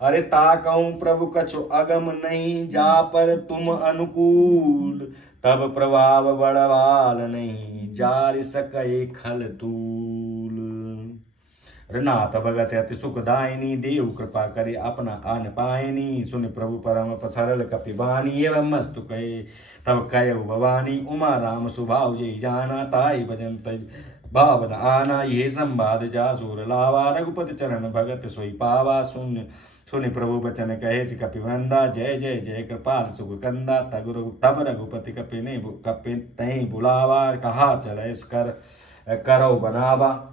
अरे ताकऊ प्रभु कछु अगम नहीं, जा पर तुम अनुकूल, तब प्रभाव बड़वाल नहीं, जार सके खल तूल, नाथ भगत अति सुखदायिनी, देव कृपा करे अपना आन पायनी, सुन प्रभु परम सरल कपिबानी, एवं मस्तु कहे तब कयु भवानी, उमा राम सुभाव जय जाना, ताई भजन तज भावन आना, ये संवाद जासूर लावा, रघुपति चरण भगत सोई पावा, सुन प्रभु बचन कहे कपिवंदा, जय जय जय कृपाल सुख कंदा, तब रघुपति कपि तहि बुलावा, कहा चल करो बनावा,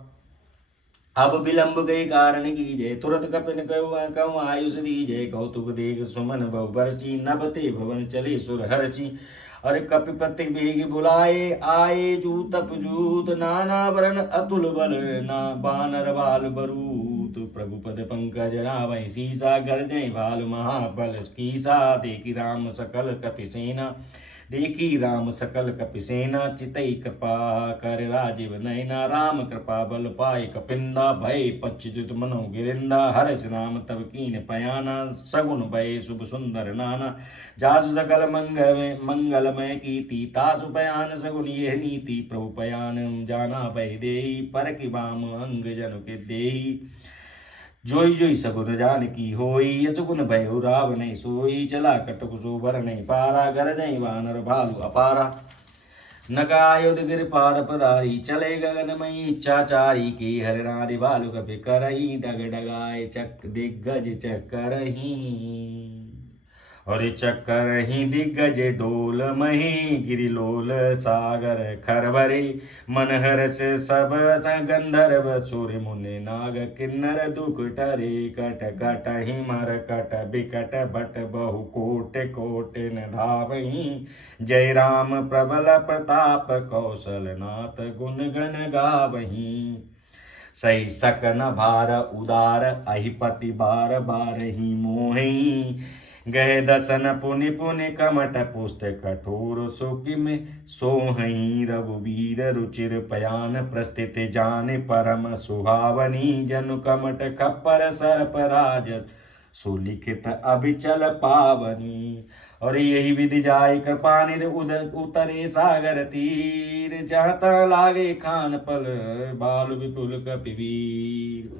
अब विलंब गई कारण कीजय, तुरंत कपिन कहूँ आयुष दीजय, कौतुक देख सुमन बहु बरसी, नभते भवन चले सुर हर्षि, अरे कपिपति बेग बुलाए, आए जूतप जूत, नाना वरण अतुल बल, ना बानर बाल बरूत, प्रभु पद पंकज रावै सीसा, गर्जय बाल महाबल कीसा, देखी राम सकल कपिसेना, चितई कृपा कर राजीव नैना, राम कृपा बल पाए कपिंदा, भय पच्युत मनो गिरिंदा, हर्ष राम तब कीन पयाना, सगुन भय शुभ सुंदर नाना, जासु सकल मंगलमय कीर्ति, तासु पयान सगुन यह नीति, प्रभु पयान जाना भय देहि, पर कि बाम अंग जन के देहि, जोई जोई सगुन जान की होई, यशगुन भयो रावण सोई, चला कटक सोबर नहीं पारा, गरजई वानर भालु अपारा, नगायुध गिरपाद पदारी, चले गगनमयी इच्छाचारी, की हरिणादि भालु कपि करही, डग डगाए चक दिग्गज चकरही, और चक्करही दिग्गज डोल मही, गिरिलोल सागर खरभरी, मनहर्ष सब गंधर्व सुर मुनि नाग, किन्नर दुख टरे, कट कटहि मर कट बिकट बट बहु कोट कोट न धावही, जय राम प्रबल प्रताप कौशल नाथ, गुण गण गावही, सही सकन भार उदार, अहिपति बार बार ही मोहि, गए दसन पुनि पुनि कमट पुष्ट कठोर, सुकिम सोहई रघुवीर रुचिर पयान, प्रस्थित जान परम सुहावनी, जनु कमट खप्पर सर्प राज, सुलिखित अभिचल पावनी, और यही विधि जाय कृपानिधि उतरे सागर तीर, जहाँ लागे खान पल बाल विपुल कपिवीर,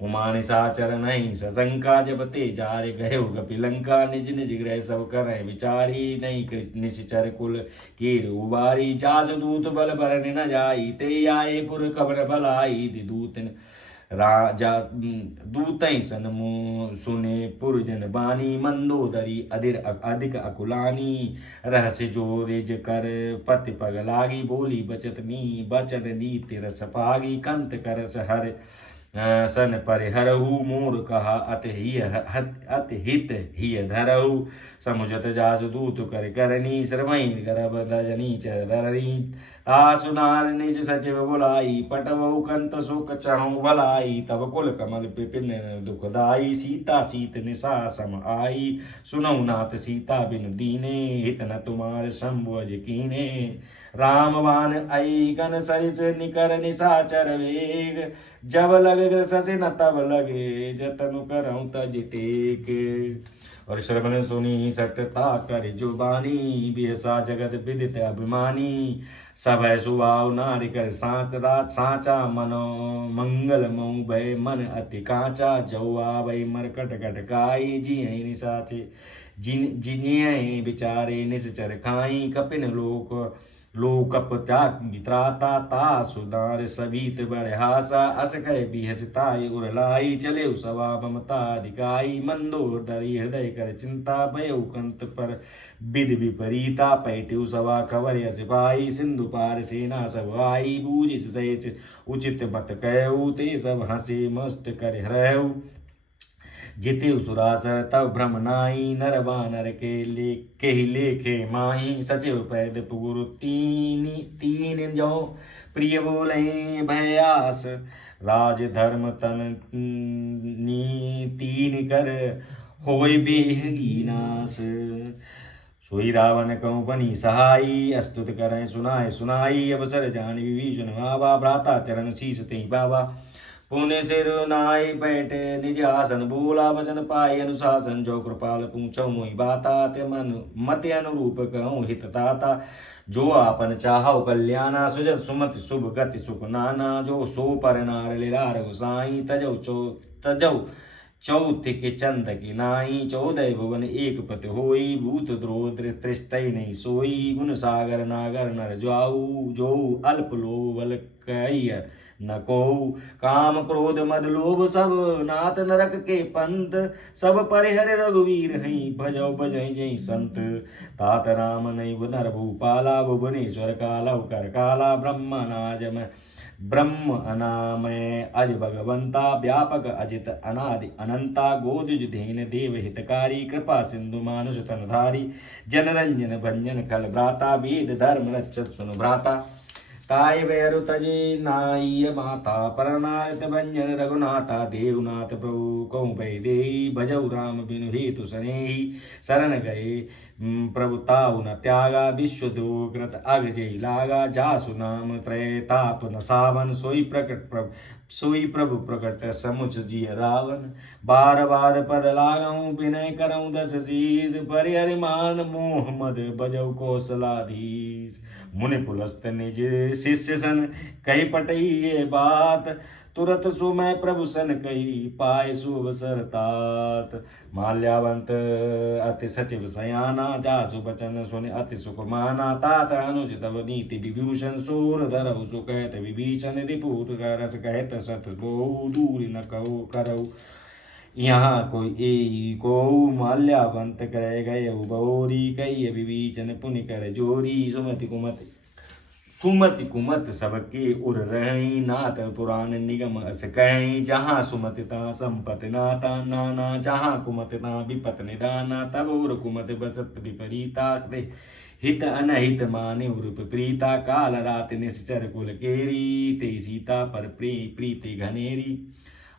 उमा निशाचर नहीं सशंका, जब ते जारे गए कपि लंका, निज निज गृह सब करे विचारी, नहीं निश्चर कुल कीर उबारी, जास दूत बल भरने न जाई, ते आए पुर कबर भलाई, राजा दूतई सन सुने पुरजन बानी, मंदोदरी अधिक अकुलानी, रहस्य जो रिज कर पति पग लागी, बोली बचन नीति रस पागी, कंत करस हर सन परिहरहु, मोर कहा अति हित हिय धरहु, समुझत जासु दूत कर करनी श्रवई गर्भ रजनी चरणी आसुनार निज सचिव बुलाई पटवहु कंत सुख चहु भलाई तब कुल कमल विपिन दुखदाई सीता सीत निशा सम आई सुनौ नाथ सीता बिनु दीने हित न तुम्हार शंभुअज कीने रामवान आई गन सरिस निकर निशाचर वेग जब लग ससे न तब लगे जतनु करऊं तज टेक और श्रवण सुनी सटता कर जुबानी बिहसा जगत विदित अभिमानी सब सुभाव नारी कर साच रात साचा मनो मंगल मऊ भय मन अति काचा जौआ भय मरकट कट गाई जी निशाचे जिन बिचारे निश्चर खाई कपिन लोकप त्राता ता सुदार सबीत बड़ हासा अस कह बिहसताय उरलाई चले सवा ममता दिखाई मंदोर डरी हृदय कर चिंता भय कंत पर विद विपरीता पैट्यु सवा खबर सिपाही सिंधु पार सेना सब आई बूझ सच उचित मत कहु ते सब हंसे मस्त कर रहु जिते सुरासर तब भ्रम नाई नर बानर के ही लेखे माही सचिव पैद पुगुरु तीन जो प्रिय बोले भयास राज धर्म तन तीन कर होय बेहगी नास सोई रावण कहूँ बनी सहाई अस्तुत करें सुनाए सुनाई अवसर जान विभीषण बाबा भ्राता चरण शीस ते बाबा पुण्य सिर नाई बैठे निज आसन बोला वचन पाए अनुशासन जो कृपाल पूछो मोहि बाता ते मन मत अनुरूप कहूँ हित ताता जो आपन चाहो कल्याणा सुजत सुमति शुभ गति सुख नाना जो सो पर नार लिलार गोसाई तजौ चौथ के चंद की नाई 14 भुवन एक पति होई भूत द्रोध तृष्टि नहीं सोई गुण सागर नागर नर जाऊ जो अल्प लोभल कहिय न को काम क्रोध मद लोभ सब नाथ नरक के पंथ सब परिहर रघुवीर हई भजौ भजई जय संत तात राम नहीं नर भूपाला भुवनेश्वर काला कर काला ब्रह्म अनामय अज भगवंता व्यापक अजित अनादि अनंता गोदुज धेन देव हितकारी कृपा सिंधु मानुष तनधारी जनरंजन भंजन कल भ्राता वेद धर्म रक्षत सुन भ्राता ताय वैरु तजे नाय माता परनायत भंजन रघुनाथा देवनाथ प्रभु कहूँ भय दे भजऊ राम बिनु हेतु सनेही शरण गए प्रभु ताऊ न त्यागा विश्व दुकृत अग जय लागा जासु नाम त्रय ताप न सावन सोई प्रभु प्रकट समुच जिय रावण बार बार पद लागऊ विनय करऊँ दस शीस परिहरिमान मोह मद बजऊ कौशलाधीश मुनि पुलस्त निज शिष्य सन कही पटई ये बात तुरत सुमय प्रभु सन कही पाए सुअवसर तात माल्यावंत अति सचिव सयाना जासु बचन सुनि अति सुख माना तात अनुज तव नीति विभूषण सूर धरऊ सुकहत विभीषण रिपुत रस कहत सत बहु दूर न कहो करऊ यहाँ कोई ए को माल्यावंत कह गए बहोरी कही विभीषण पुनि कर जोरी सुमति कुमत सबके उर रही नाथ पुराण निगम अस कहीं जहाँ सुमति ता संपति नाता नाना जहाँ कुमत ता विपत निदाना तब उर कुमत बसत विपरीता हित अनहित माने उरूप प्रीता काल रात निश्चर कुल केरी ते सीता पर प्रीति घनेरी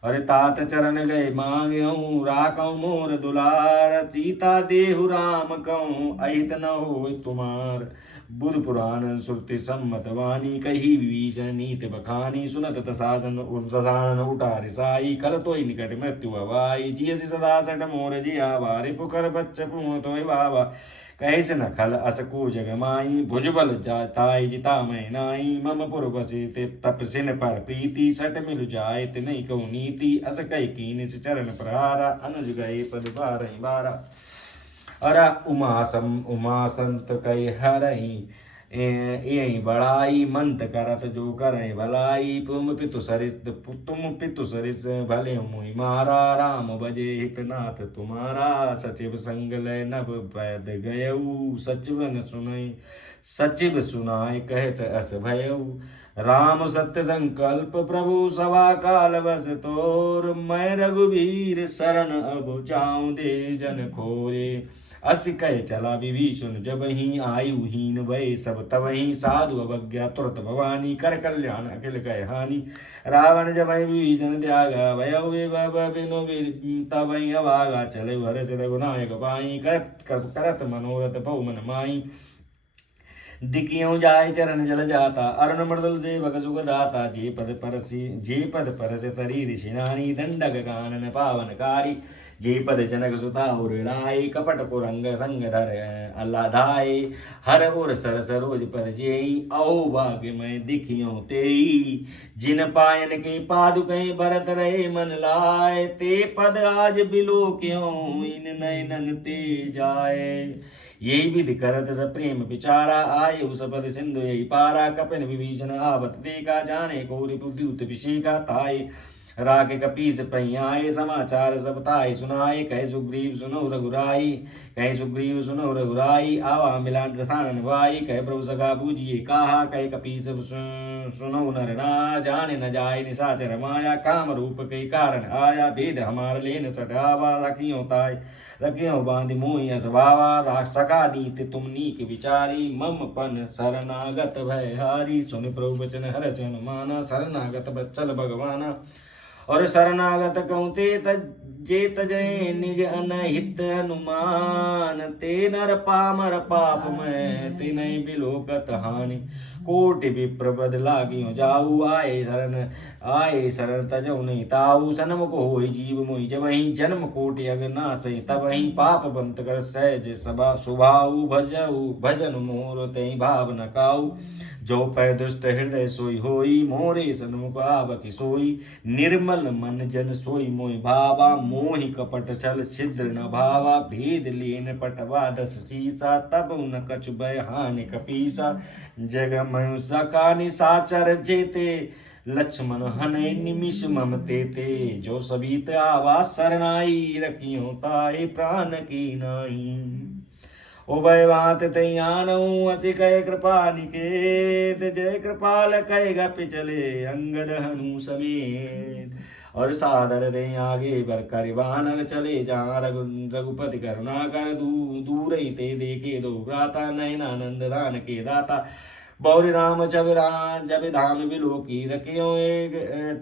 अरे तात चरण गए मांगऊ राकऊ मोर दुलार सीता देहु राम कहूँ अहित न हो तुम्हार बुध पुराण श्रुति सम्मत वाणी कही विभीषण नीति बखानी सुनत तसानन उठारि साई कल तोय निकट मृत्यु अवाई जियसि सदा सट मोर जिया बारि पुकर बच्च पूर्ण तोय बाबा कैसे न खल असको जगमाई भुजबल जाताई जिता मैं नाई मम पुरबसी ते तपसिन पर प्रीति सट मिल जाए ते नहीं कहूँ नीति अस कई कीन चरण प्रहारा अनुज गए पद बारा अरा उमा संत कई हरही यही बड़ाई मंत करत जो करे भलाई तुम पितु सरिस भले मुहि मारा राम बजे हितनाथ तुम्हारा सचिव संग लय नभ पैद गयऊ सचिव सुनाय कहत अस भयऊ राम सत्य संकल्प प्रभु सभा काल बस तोर मैं रघुवीर शरण अब जाऊं दे जन खोरे अस कह चला विभीषण जब ही आयुहीन भय सब तब ही साधु अवज्ञा तुरत भवानी कर कल्याण अखिल कह हानि रावण जब विभीषण त्यागा भय बिनो तब ही अभागा चले हर्ष रघुनायक पाई करत मनोरथ पौ मन माई दिकियों जाय चरण जल जाता अरुण मृदुल से भग सुख दाता जे पद परस तरी ऋषिनानी दंडक कानन पावनकारी जे पद जनक सुता उड़ाई कपट कुरंग संग धर अल्लाधाय हर उर सर सरोज पर जेई औ भाग्य में दिखियो तेई जिन पायन के पादुकई भरत रहे मन लाए ते पद आज बिलो क्यों इन नयनन ते जाए यही विधि करत स प्रेम विचारा आये उस पद सिंधु यही पारा कपिन विभीषण आवत देखा जाने को रिपुद्युत विषेका ताये राग कपीस पहियाए समाचार सब ताय सुनाए कह सुग्रीव सुनो रघुराई कह सुग्रीव सुनो रघुराई आवा मिलान दथानन वाई कह प्रभु सखा बूझिए कहा कह कपीस सुनो नर ना जाने न जाय निशाचर माया काम रूप के कारण आया भेद हमार लेन सटावा रखियो ताय रखियो बांध मोहि असभावा राख सका नीत तुम नीक विचारी मम पन शरणागत भय हारी सुन प्रभु वचन हर चन माना शरणागत बच्चल भगवाना और शरणागत कहते जे तजय निज अनहित अनुमान ते नर पामर पाप में ते नहीं बिलोकत हानि कोटि विप्रपद लागियो जाऊ आए शरण तजौ नहीं ताऊ सनमुख होई जीव मोहि जब ही जन्म कोटि अग नासई तब ही पाप बंत कर सहज सभा सुभाऊ भजन मोर तई भाव न काऊ जो पै दुष्ट हृदय सोई होई मोरे सन्मुख आवति सोई निर्मल मन जन सोई मोहि भावा मोहि कपट छल छिद्र न भावा भेद लेन पटवा दस शीसा तब न कछु भय हानि कपीसा जग मयु सका निसाचर जेते लक्ष्मण हने निमिष मम तेते जो सबीत आवा शरणाई रखियो ताए प्राण की नाई उभय भात तैयानऊ अचि कह कृपा निकेत जय कृपाल कहेगा पिछले अंगद हनु समेत और सादर दे आगे बर कर वानर चले जहाँ रघुपति करुणा कर दूर ही ते देखे दो भ्राता नयनानंद दान के दाता बौरी राम जब धाम बिलोकी रखियो एक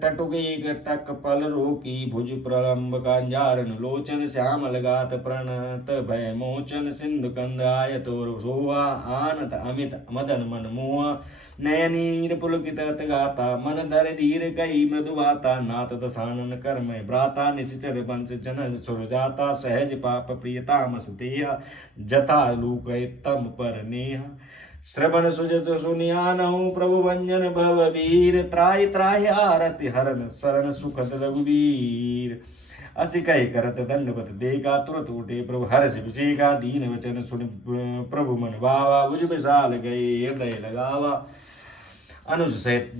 टटुक एक टक पल रोकी भुज प्रलंब कांजारन लोचन श्यामल गात प्रणत भय मोचन सिंधु कंद आयत सोहा आनत अमित मदन मन मोहा नयनीर पुलकित गाता मन धर धीर कई मृदुवाता नाथ दसानन कर्म भ्राता निश्चर पंच जन सुर जाता सहज पाप प्रियतामस देहा जथा लूक तम पर नेहा श्रवण सुजस सुनियानहु प्रभु वंजन भव वीर त्राहि त्राहि आरति हरन शरण सुखद रघुवीर असी कह करत दंडवत देगा तुरत उठे प्रभु हर्ष विषेगा दीन वचन सुन प्रभु मन भावा भुज विशाल गए हृदय लगावा अनुज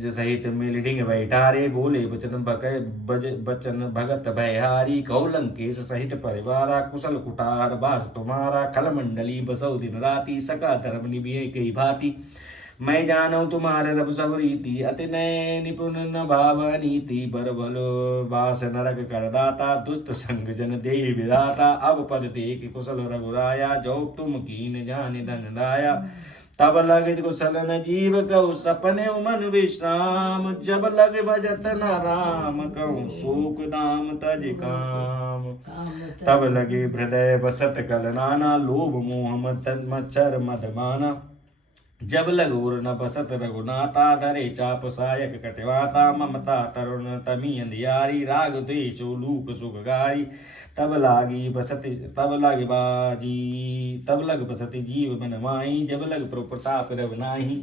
सहित मिलिडिंग बैठारे बोले बचन भगत भयहारी कौलंकेश सहित परिवारा कुशल कुटार बास तुम्हारा खल मंडली बसौ दिन राती सका धर्म निभिय कई भांति मैं जानू तुम्हारे रब सब रीति अति नय निपुण न भाव नीति बर भलो वास नरक करदाता दुष्ट संग जन दे विदाता अब पद देख कुशल रघुराया जो तुम कीन जान धन दाया तब लग कुशल न जीव कहु सपने मन विश्राम जब लग भजत न राम कहु शोक दाम तज काम तब लगे हृदय बसत कल नाना लोभ मोह मच्छर मदमाना जब लग उर न बसत रघुनाथा धरे चाप सायक कटवाता ममता तरुण तमी अंधियारी राग द्वेष लूप सुखगारी तब लग बसति जीव बन माही जब लग प्रताप रव नाही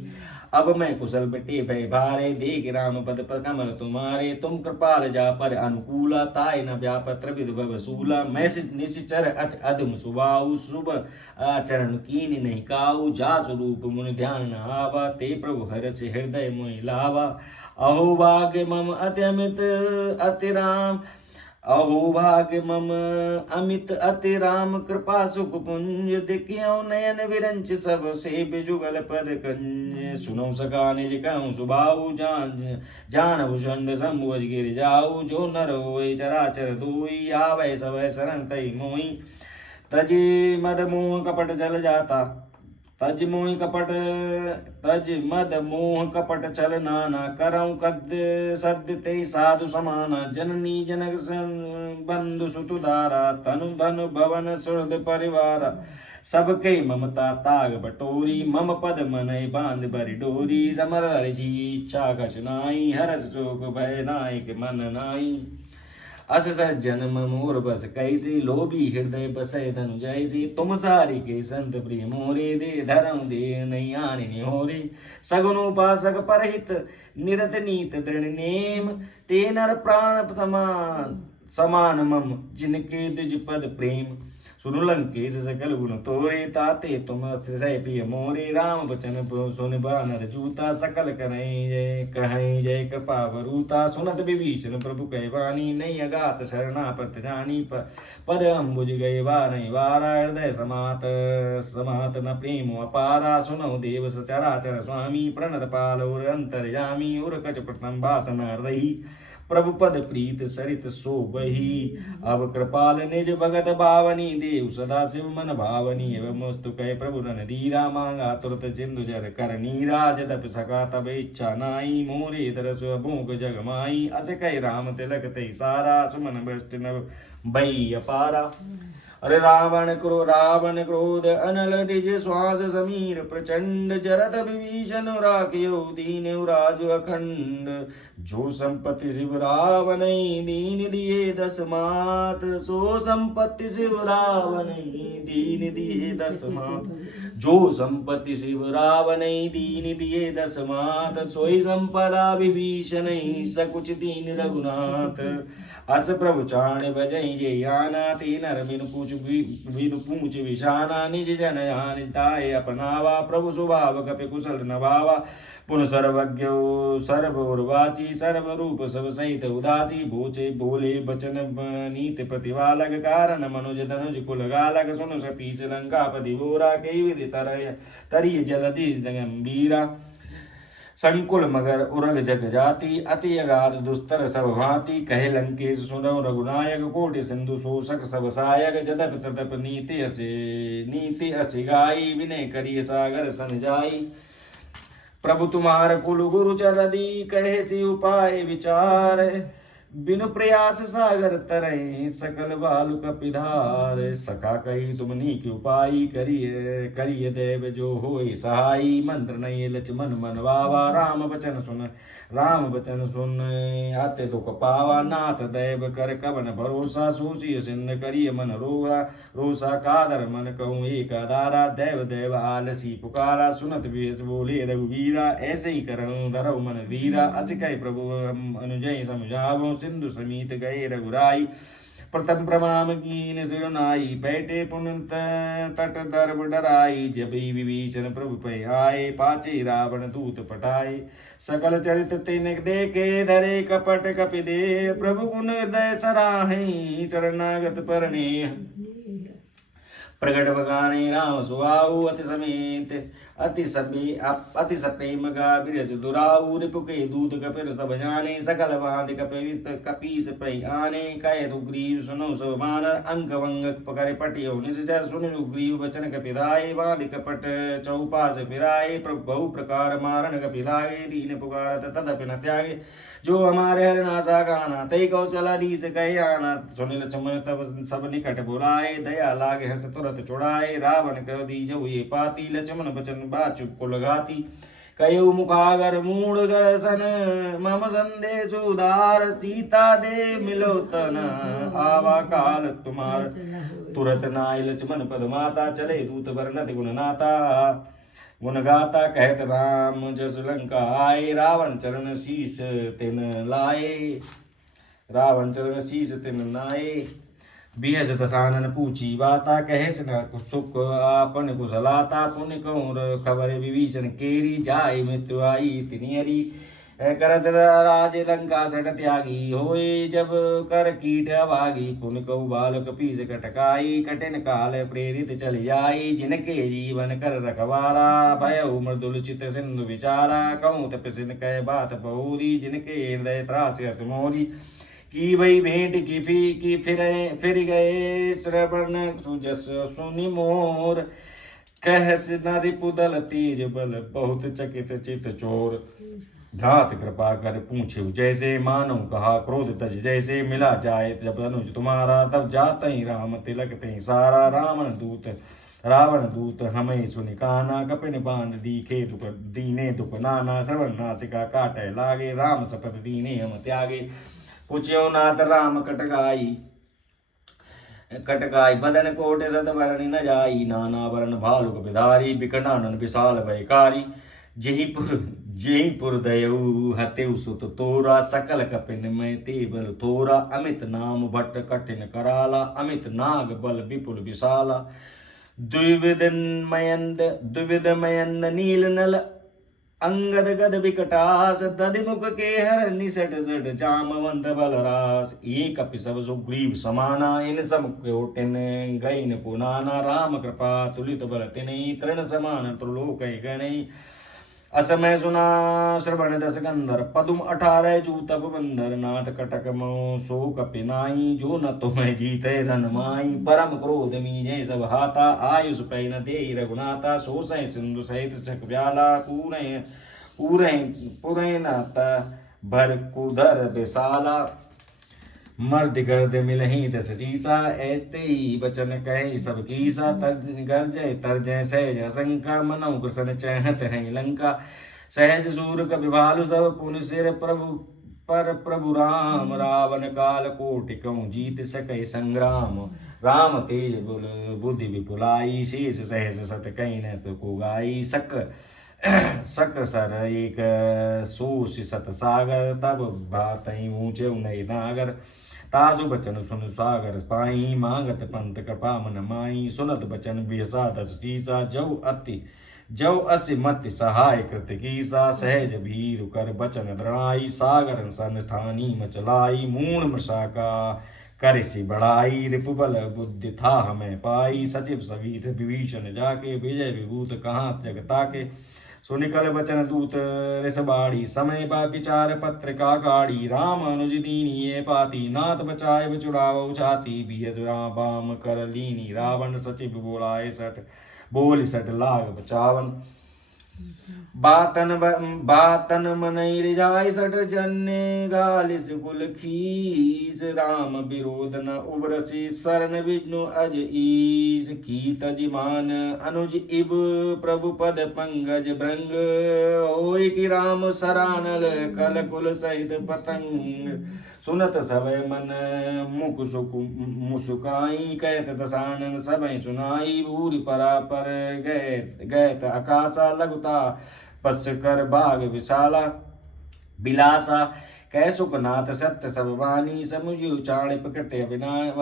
अब मैं कुशल बटे भय भारे देख राम पद पर कमल तुम्हारे तुम कृपाल जा पर अनुकूला ताय न व्यापत्र विद भवसूला मैं निश्चर अति अधम सुबाहु शुभ आचरण कीन नहीं काऊ जा स्वरूप मुनि ध्यान न आवा ते प्रभु हर्ष हृदय मोहि लावा अहो भाग्य मम अत्यमित अति राम अहो भाग्य मम अमित अति राम कृपा सुख पुंज दिखियो नयन विरंच सब से बिजुगल पद कंज सुनो सका निज कहूँ सुबाहु जान भुषंड संभुज गिर जाऊ जो नर होए चराचर दोई आवे सब शरण तई मोई तज मद मोह कपट जल जाता, तज मद मोह कपट चल नाना, करऊं कद सद्य ते साधु समाना, जननी जनक बंधु सुतुदारा, तनु धन भवन सुहृद परिवारा, सबके ममता ताग बटोरी, मम पद मनय बांध बरि डोरी, समर हरि इच्छा कछ नाई, हरस शोक भय नायक मन नाई, अस सज्जन मोर बस कैसे, लोभी हृदय बसै धनु जैसे, तुम सारी के संत प्रिय मोरे, दे धर्म दे नहीं आने निहोरे, सगुन उपासक परहित निरत नीत दृढ़ नेम, ते नर प्राण समान मम, जिनके द्विज पद प्रेम, सुनु लंकेश सकल गुण तोरे, ताते तुम सह प्रिय मोरे, राम बचन सुन बानर जूता, सकल कहीं जय कृपा वरूता, सुनत विभीषण प्रभु कह वाणी, नहीं अगात शरणा प्रत जानी, पद अम्बुज गए वारई वारा, हृदय समात न प्रेम अपारा, सुनो देव सचराचर स्वामी, प्रणत पाल उर अंतर्यामी, उर कच प्रथम भाषण रही, प्रभु पद प्रीत सरित सोबही, अब कृपाल निज भगत भावनी, देव सदा शिव मन भावनी, एवं मुस्तु कह प्रभु रन धीरा, मांगा तुरत सिंधु जर कर नीरा, जदप सका तब इच्छा नाई, मोरे दरस भूख जग माई, अस कह राम तिलक ते सारा, सुमन बृष्टि नभ भई अपारा, अरे रावण क्रोध अनल निज श्वास समीर, प्रचंड जरत विभीषण राख्यो, दीन राज अखंड, जो संपत्ति शिव रावण दीन दिए दस मात, सो संपत्ति शिव रावण दीन दिए दस मात, जो संपत्ति शिव रावण दीन दिए दस मात, सोई संपदा विभीषण सकुच दीन रघुनाथ, अस प्रभु चाण बजई जे आना, तीनर बिनु पूछ विषाना, निज जन आन ताय अपनावा, प्रभु स्वभाव कपि कुशल नभावा, पुन सर्वज्ञ सर्ववाची, सर्वरूप सब सहित उदासी, भोचे बोले बचन नीत प्रतिवालक, कारण मनुज धनुज कुल गालक, सुनु सपीच लंकापति बोरा, कई विधि तरिय जलधि गंभीरा, संकुल मगर उरग जग जाति, अति अगाध दुस्तर सब भांति, कहे लंकेश सुनौ रघुनायक, कोटि सिंधु शोषक सब सायक, जदप तदप नीति अस गाई, विनय करिय सागर सन जाई, प्रभु तुम्हार कुल गुरु चरदी, कहे सी उपाय विचार, बिनु प्रयास सागर तरय, सकल बालु कपिधार, सखा कही तुम नीक उपाय, करिय देव जो होय सहाई, मंत्र नहीं लक्ष्मण मन वावा, राम बचन सुन आते दुख पावा, नाथ देव कर कवन भरोसा, सोचिय सिंध करिय मन रोसा, कादर मन कहूँ एक आधारा, देव आलसी पुकारा, सुनत वेश बोले रघुवीरा, ऐसे ही करऊँ धरऊ मन वीरा, अस कह प्रभु अनुजय समझावो, सिंधु समीत गए रघुराई, प्रथम प्रमाम कीन सिरनाई, बैठे पुन तट दर्भ डराई, जब विभीषण प्रभु पे आए, पाचे रावण दूत पटाए, सकल चरित तिन देखे, धरे कपट कपि दे, प्रभु गुण हृदय सराहि, शरणागत परनेह, प्रगट बगाने राम सुआऊ, अति सप्रेम गा बिरज दुराऊ, रिपुके दूत कपिर सब जाने, सकल बांध कपीस पै आने, कहे सुग्रीव सुनो सब बानर, अंक वंग पकड़ पटियो निश्चर, सुन सुग्रीव बचन कपिधाये, बांध कपट चौपास फिराए, बहु प्रकार मारन कपिलागे, दीन पुकारत तदपि न त्यागे, जो हमारे हर नासा गाना, तय कौशलाधीश कहे आना, सुन लक्ष्मण तब सब निकट बुलाए, दया लागे हंस तुरत छुड़ाए, रावण कह दीजो ये पाती, लक्ष्मण बचन बाचु कुल घाती, कयो मुखागर मूढ़ गरसन, मम संदेश उदार, सीता दे मिलो तन, आवा काल तुम्हार, तुरत नाय लक्ष्मण पद माता, चले दूत वर्णत गुण नाता, गुण गाता कहत राम जस लंका आए, रावण चरण शीस तिन नाये, बिहज दसानन पूछी बाता, कहे सुख आपन कुशलाता, पुण्य कहूँ खबर विभीषण केरी, जाय मृत्यु आई तिनियरी, करत राज लंका सट त्यागी, होए जब कर कीट अभागी, पुण्य कहूँ बालक पीस कटकाई, कठिन काल प्रेरित चल जाई, जिनके जीवन कर रखवारा, भयउ मृदुल चित सिंधु विचारा, कहूँ तपसिन कह बात बहुरी, जिनके हृदय त्रास मोरी, की भई भेंट की फिर गए श्रवण सुजस सुनि मोर कहस नरिपुदल तेज बल बहुत चकित चित चोर भ्रात कृपा कर पूछे जैसे मानो कहा क्रोध तज जैसे मिला जाए जब अनुज तुम्हारा तब जाते ही राम तिलक ते सारा रावण दूत हमें सुनि काना कपिन बांध दीखे दुख दीने दुख नाना श्रवण नासिका काटे लागे राम सपथ दीने हम त्यागे पूछ्यो नाथ राम कटकाई बदन कोट सत वरण न जाई नाना वरण भालुक बिधारी बिकटानन विशाल भयकारी जयपुर दयऊ हतेउ सुत तोरा सकल कपिन में ते बल थोरा अमित नाम भट्ट कठिन कराला अमित नाग बल विपुल विशाला द्विविध मयंद नील नल अंगद गद विकटास दधिमुख के हर निसट सट जामवंत बलरास एक कपि सब सुग्रीव समाना इन सम कोटिन गैन पुनाना राम कृपा तुलित बल तिनहि तृण समान त्रिलोक गणै असमय सुना श्रवण दस गंधर पदुम 18 जू तब बंदर नाथ कटक मो सो कपि नाई जो न तुम्हें जीते रन माई परम क्रोध मीजे सब हाथा आयुष पै न दे रघुनाथा सो सह सिंधु सहित चक व्याला पूरे नाता भर कुधर बेसाला मर्द गर्द मिलही दस सीसा ऐते ही बचन कहे सब कीसा तर्जय सहज असंका मनौ कृष्ण चहत है लंका सहज सूर कपि भालु सब पुन सिर प्रभु राम रावण काल कोटिकौ जीत सकै संग्राम राम तेज बुद्धि विपुलाई शेष सहज सत कहीं न तो को गाई सक सर एक सोष सत सागर तब भातई ऊंचे नई नागर तासु बचन सुन सागर पाई मांगत पंत कृपा मन माई सुनत बचन बिहसा दस शीसा जव अति मति सहाय कृत कीसा सहज भीर कर बचन द्रणाई सागर सन ठानी मचलाई मूण मृषा का करसी बढ़ाई रिपुबल बुद्धि था हमें पाई सचिव सवीत विभीषण जाके विजय विभूत कहाँ जगता के सुनिकल बचन दूत रिसबाड़ी समय बा विचार पत्रिका गाड़ी राम अनुज दीनी पाती नाथ बचाए बचुड़ाव छाती बियज बाम कर लीनी रावण सचिव बोल सट लाग बचावन बातन मनई रिजाय सट जन्ने गालिस कुल खीस राम विरोध न उबरसी शरण विष्णु अज ईस की तजिमान अनुज इब प्रभु पद पंगज भृंग होय कि राम सरानल कल कुल सहित पतंग सुनत सवै मन मुसुकाई कहत दसानन सबई सुनाई भूरि परापर गैत आकाशा लघुता पस कर बाग विशाला बिलासा कह सुखनाथ सत्य सब वाणी समुझ चाण प्रकट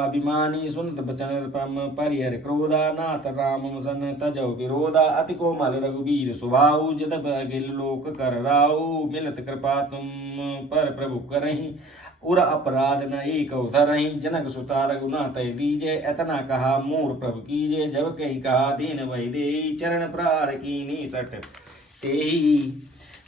अभिमानी सुनत बचन पम परिहर क्रोधा नाथ राम सन तजौ विरोधा अति कोमल रघुवीर सुभाऊ जदब अगिल लोक कर राऊ मिलत कृपा तुम पर प्रभु करही उर अपराध न एक धरही जनक सुता रघुनाथ दीजे एतना कहा मूर प्रभु कीजे जब कही कहा दीन वही दे चरण प्रार कीनी सठ तेही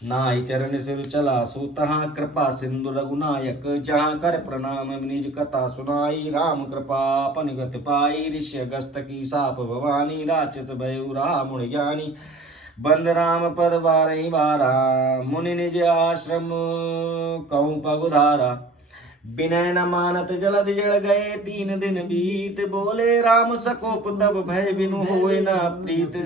नाई चरण सिर चला सो तहाँ कृपा सिंधु रघुनायक जहाँ कर प्रणाम निज कथा सुनाई राम कृपा अपन गत पाई ऋष्य गस्त की साप भवानी राक्षस भयु रामुण ज्ञानी बंद राम पद बारही बारा मुनि निज आश्रम कहूँ पगुधारा विनय न मानत जलद जड़ गए 3 दिन बीत बोले राम सकोप तब भय बिनु होए न प्रीत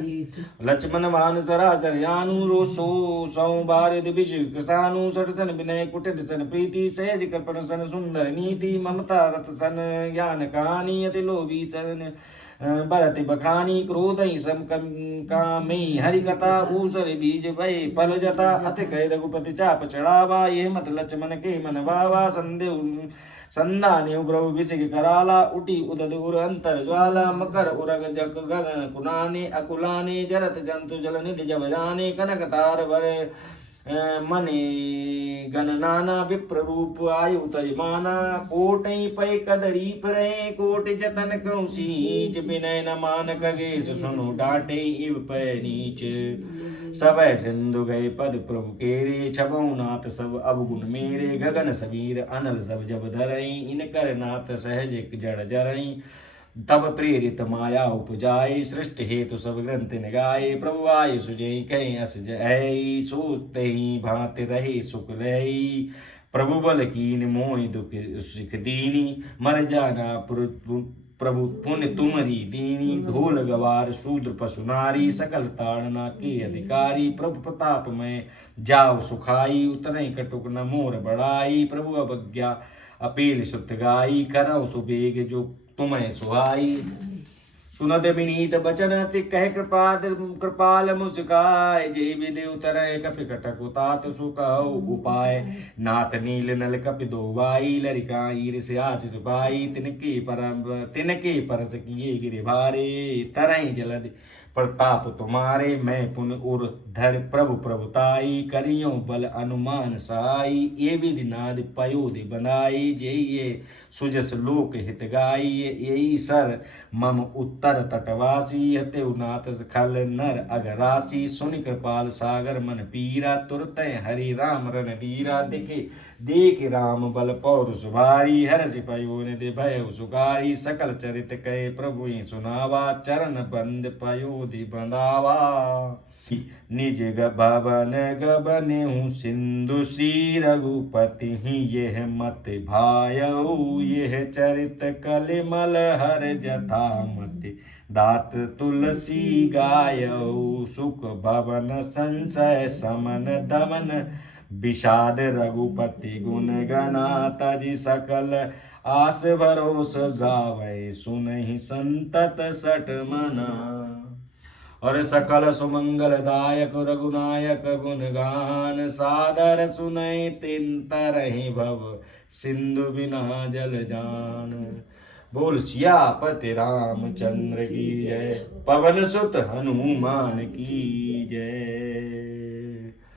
लक्ष्मण मान सरासर यानु रोषो सौ बारिद विष कृसानु सठ सन विनय कुटिल सन प्रीति सहज कृपण सन सुंदर नीति ममता रत सन ज्ञान कहानी अति लोभी सन भरत बखानी क्रोध सम कामे हरि कथा ऊसर बीज भय फल जता अति कह रघुपति चाप चढ़ावा ये मत लक्ष्मण के मन भावा संधान उग्रव विषय कराला उठी उदद उर अंतर ज्वाला मकर उरग जग गगन कुनाने अकुलाने जरत जंतु जल निधि जब जाने कनक तार भरे मने गण नाना विप्र रूप आयु तजमाना कोटई पै कदरी परे कोट जतन कौशीच विनय न मान खगेश सुनो डांटे इव पै नीच सब सिंधु गए पद प्रभु केरे छबौ नाथ सब अवगुण मेरे गगन सबीर अनल सब जब धरई इन कर नाथ सहज जड़ जरई तब प्रेरित माया उपजाए सृष्टि हेतु सब ग्रंथ गाये प्रभु आयु सुजय कहीं अस जय सोते ही भांति रहे सुख रही प्रभु बल कीन मोहि दुख सुख दीनी मर जाना प्रभु पुण्य तुमरी दीनी ढोल गवार शूद्र पशु नारी सकल ताड़ना के अधिकारी प्रभु प्रताप में जाओ सुखाई उतरे कटुक न मोर बढ़ाई प्रभु अवज्ञा अपील सुत गाई करो सुबेग जो तुम्हें सुहाई सुनत विनीत बचन कह कृपाल मुस्काय जय विदे उतरय कपि कटक उतात सुकहु उपाय नाथ नील नल कपि दो वाई लरिका ईर्ष आशीष पाई तिनके परस किए गिरि भारे तरई जलद प्रताप तुम्हारे मैं पुन उर धर प्रभु प्रभुताई करियो बल अनुमान सहाई ये विधि नाद पयोधि बनाई जय ये सुजस लोक हित गाई यही सर मम उत्तर तटवासी हते नाथ खल नर अगरासी सुनि कृपाल सागर मन पीरा तुरत हरि राम रन धीरा देख राम बल पौरुष भारी हर सिपयो निधि भय सुकारी सकल चरित कहे प्रभु ही सुनावा चरण बंद पयोधि बंधावा निज भवन गबनेहु सिंधु श्री रघुपति ही यह मत भायऊ यह चरित कलिमल हर जथा मत दात तुलसी गायऊ सुख भवन संशय समन दमन विषाद रघुपति गुण गना तजि सकल आस भरोस गावे सुनहि संतत सठ मना और सकल सुमंगल दायक रघुनायक गुण गान सादर सुनहि तिन तरहि भव सिंधु बिना जल जान बोल सियापति रामचंद्र की जय पवन सुत हनुमान की जय।